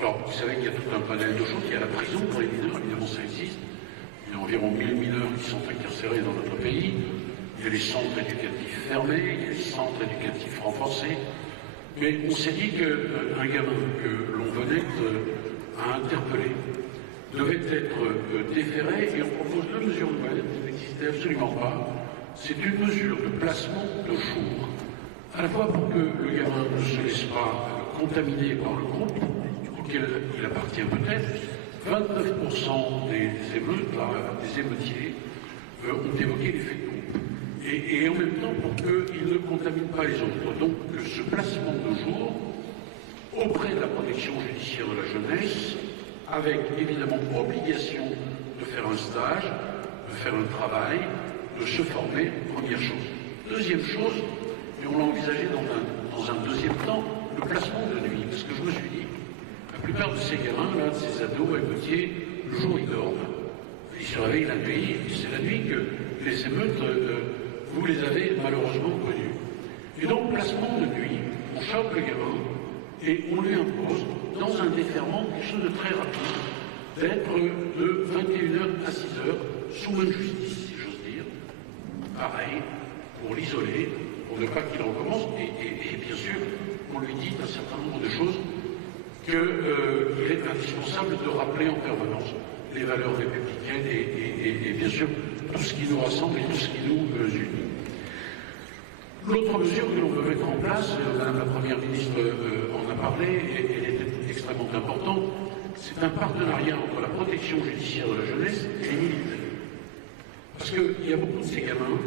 Alors, vous savez qu'il y a tout un panel de choses. Il y a la prison pour les mineurs, évidemment ça existe. Il y a environ 1000 mineurs qui sont incarcérés dans notre pays. Il y a les centres éducatifs fermés, il y a les centres éducatifs renforcés. Mais on s'est dit qu'un gamin que l'on venait à interpeller devait être déféré, et on propose 2 mesures nouvelles qui n'existaient absolument pas. C'est une mesure de placement de jour, à la fois pour que le gamin ne se laisse pas contaminer par le groupe auquel il appartient peut-être. 29% des émeutes, des émeutiers, ont évoqué l'effet de groupe. Et en même temps pour qu'ils ne contaminent pas les autres. Donc ce placement de jour auprès de la protection judiciaire de la jeunesse, avec évidemment obligation de faire un stage, de faire un travail, de se former, première chose. Deuxième chose, et on l'a envisagé dans un deuxième temps, le placement de nuit. Parce que je me suis dit, la plupart de ces gamins, là, de ces ados émeutiers, le jour ils dorment. Ils se réveillent la nuit, et c'est la nuit que les émeutes, vous les avez malheureusement connues. Et donc, placement de nuit, on chope le gamin, et on lui impose, dans un déferment, quelque chose de très rapide, d'être de 21h à 6h, sous main de justice, si j'ose dire. Pareil, pour l'isoler, pour ne pas qu'il recommence, et bien sûr, on lui dit un certain nombre de choses qu'il est indispensable de rappeler en permanence, les valeurs républicaines et bien sûr tout ce qui nous rassemble et tout ce qui nous unit. L'autre mesure que l'on veut mettre en place, Madame la Première ministre en a parlé, et elle était extrêmement importante, c'est un partenariat entre la protection judiciaire de la jeunesse et les militaires. Parce qu'il y a beaucoup de ces gamins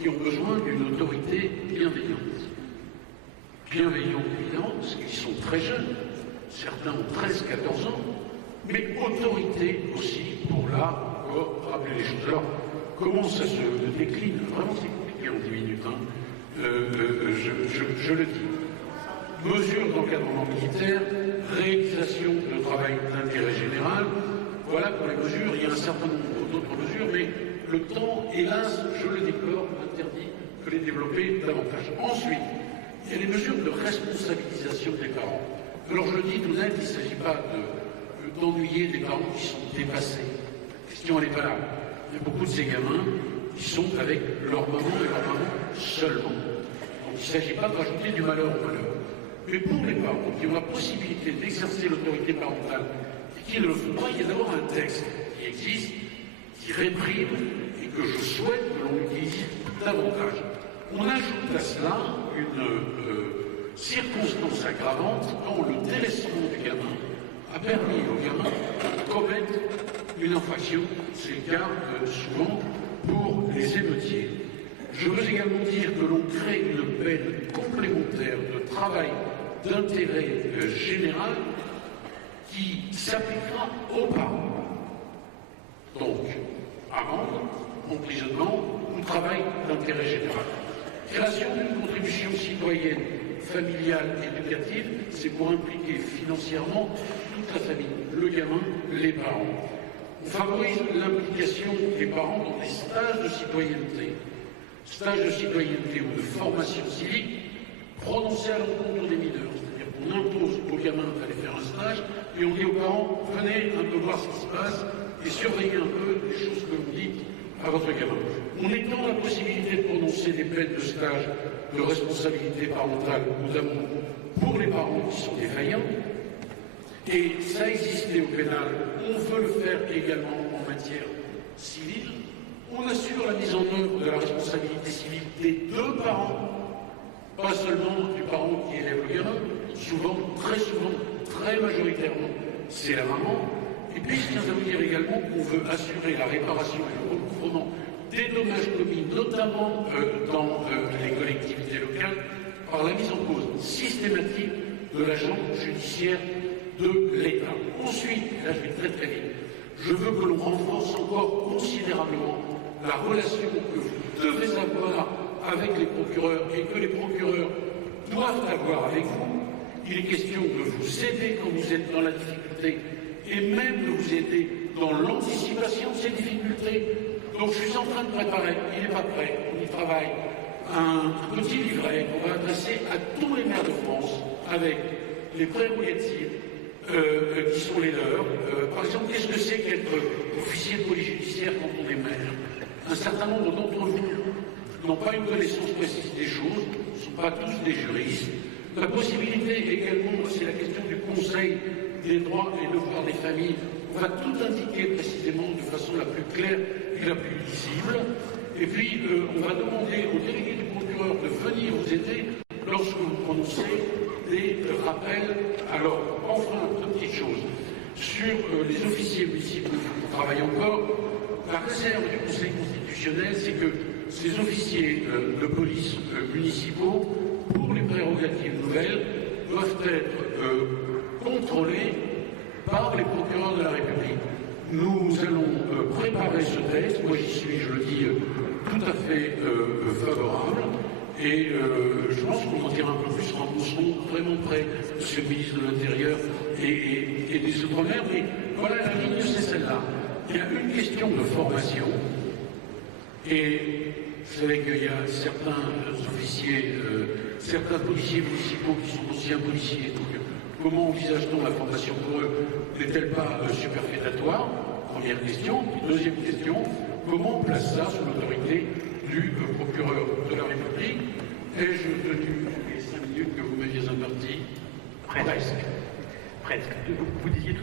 qui ont besoin d'une autorité bienveillante. Bienveillante, évidemment, parce qu'ils sont très jeunes. Certains ont 13-14 ans, mais autorité aussi pour rappeler les choses. Alors, comment ça se décline? Vraiment, c'est compliqué en 10 minutes. Je le dis. Mesures d'encadrement militaire, réalisation de travail d'intérêt général. Voilà pour les mesures. Il y a un certain nombre d'autres mesures, mais le temps, hélas, je le déplore, m'interdit de les développer davantage. Ensuite, il y a les mesures de responsabilisation des parents. Alors je le dis tout net, il ne s'agit pas d'ennuyer des parents qui sont dépassés. La question, elle n'est pas là. Il y a beaucoup de ces gamins qui sont avec leur maman et leur maman seulement. Donc il ne s'agit pas de rajouter du malheur au malheur. Mais pour les parents qui ont la possibilité d'exercer l'autorité parentale et qui ne le font pas, il y a d'abord un texte qui existe, qui réprime et que je souhaite que l'on utilise davantage. On ajoute à cela une circonstance aggravante quand le délaissement du gamin a permis au gamin de commettre une infraction. C'est le cas souvent pour les émeutiers. Je veux également dire que l'on crée une peine complémentaire de travail d'intérêt général qui s'appliquera aux parents. Donc, amende, emprisonnement ou travail d'intérêt général. Création d'une contribution citoyenne, familiale et éducative, c'est pour impliquer financièrement toute la famille, le gamin, les parents. On favorise l'implication des parents dans des stages de citoyenneté ou de formation civique prononcés à l'encontre des mineurs. C'est-à-dire qu'on impose aux gamins d'aller faire un stage et on dit aux parents, venez un peu voir ce qui se passe et surveillez un peu les choses que vous dites à votre gamin. On étend la possibilité de prononcer des peines de stage de responsabilité parentale ou d'amende pour les parents qui sont défaillants. Et ça existait au pénal, on veut le faire également en matière civile. On assure la mise en œuvre de la responsabilité civile des deux parents, pas seulement du parent qui élève le gamin, souvent, très majoritairement, c'est la maman. Et puis je tiens à vous dire également qu'on veut assurer la réparation et le recouvrement des dommages commis, notamment dans les collectivités locales, par la mise en cause systématique de l'agent judiciaire de l'État. Ensuite, là je vais très vite, je veux que l'on renforce encore considérablement la relation que vous devez avoir avec les procureurs et que les procureurs doivent avoir avec vous. Il est question de vous aider quand vous êtes dans la difficulté et même de vous aider dans l'anticipation de ces difficultés. Donc je suis en train de préparer, il n'est pas prêt, on y travaille, un petit livret qu'on va adresser à tous les maires de France avec les prérogatives qui sont les leurs. Par exemple, qu'est-ce que c'est qu'être officier de police judiciaire quand on est maire? Un certain nombre d'entre vous n'ont pas une connaissance précise des choses, ne sont pas tous des juristes. La possibilité également, c'est la question du Conseil des droits et devoirs des familles. On va tout indiquer précisément de façon la plus claire et la plus lisible. Et puis, on va demander au délégué du procureur de venir vous aider lorsque vous prononcez des rappels. Alors, enfin, deux petites choses. Sur les officiers municipaux, on travaille encore. La réserve du Conseil constitutionnel, c'est que ces officiers de police municipaux, pour les prérogatives nouvelles, doivent être contrôlés par les procureurs de la République. Nous allons préparer ce texte. Moi, j'y suis, je le dis, tout à fait favorable. Et je pense qu'on en dira un peu plus quand nous serons vraiment prêts, Monsieur le ministre de l'Intérieur et des Outre-mer. Mais voilà, la ligne, c'est celle-là. Il y a une question de formation. Et vous savez qu'il y a certains officiers, certains policiers municipaux qui sont anciens policiers. Donc, comment envisage-t-on la formation pour eux? N'est-elle pas superfétatoire? Première question. Deuxième question, comment on place ça sous l'autorité du procureur de la République? Presque. Vous disiez tout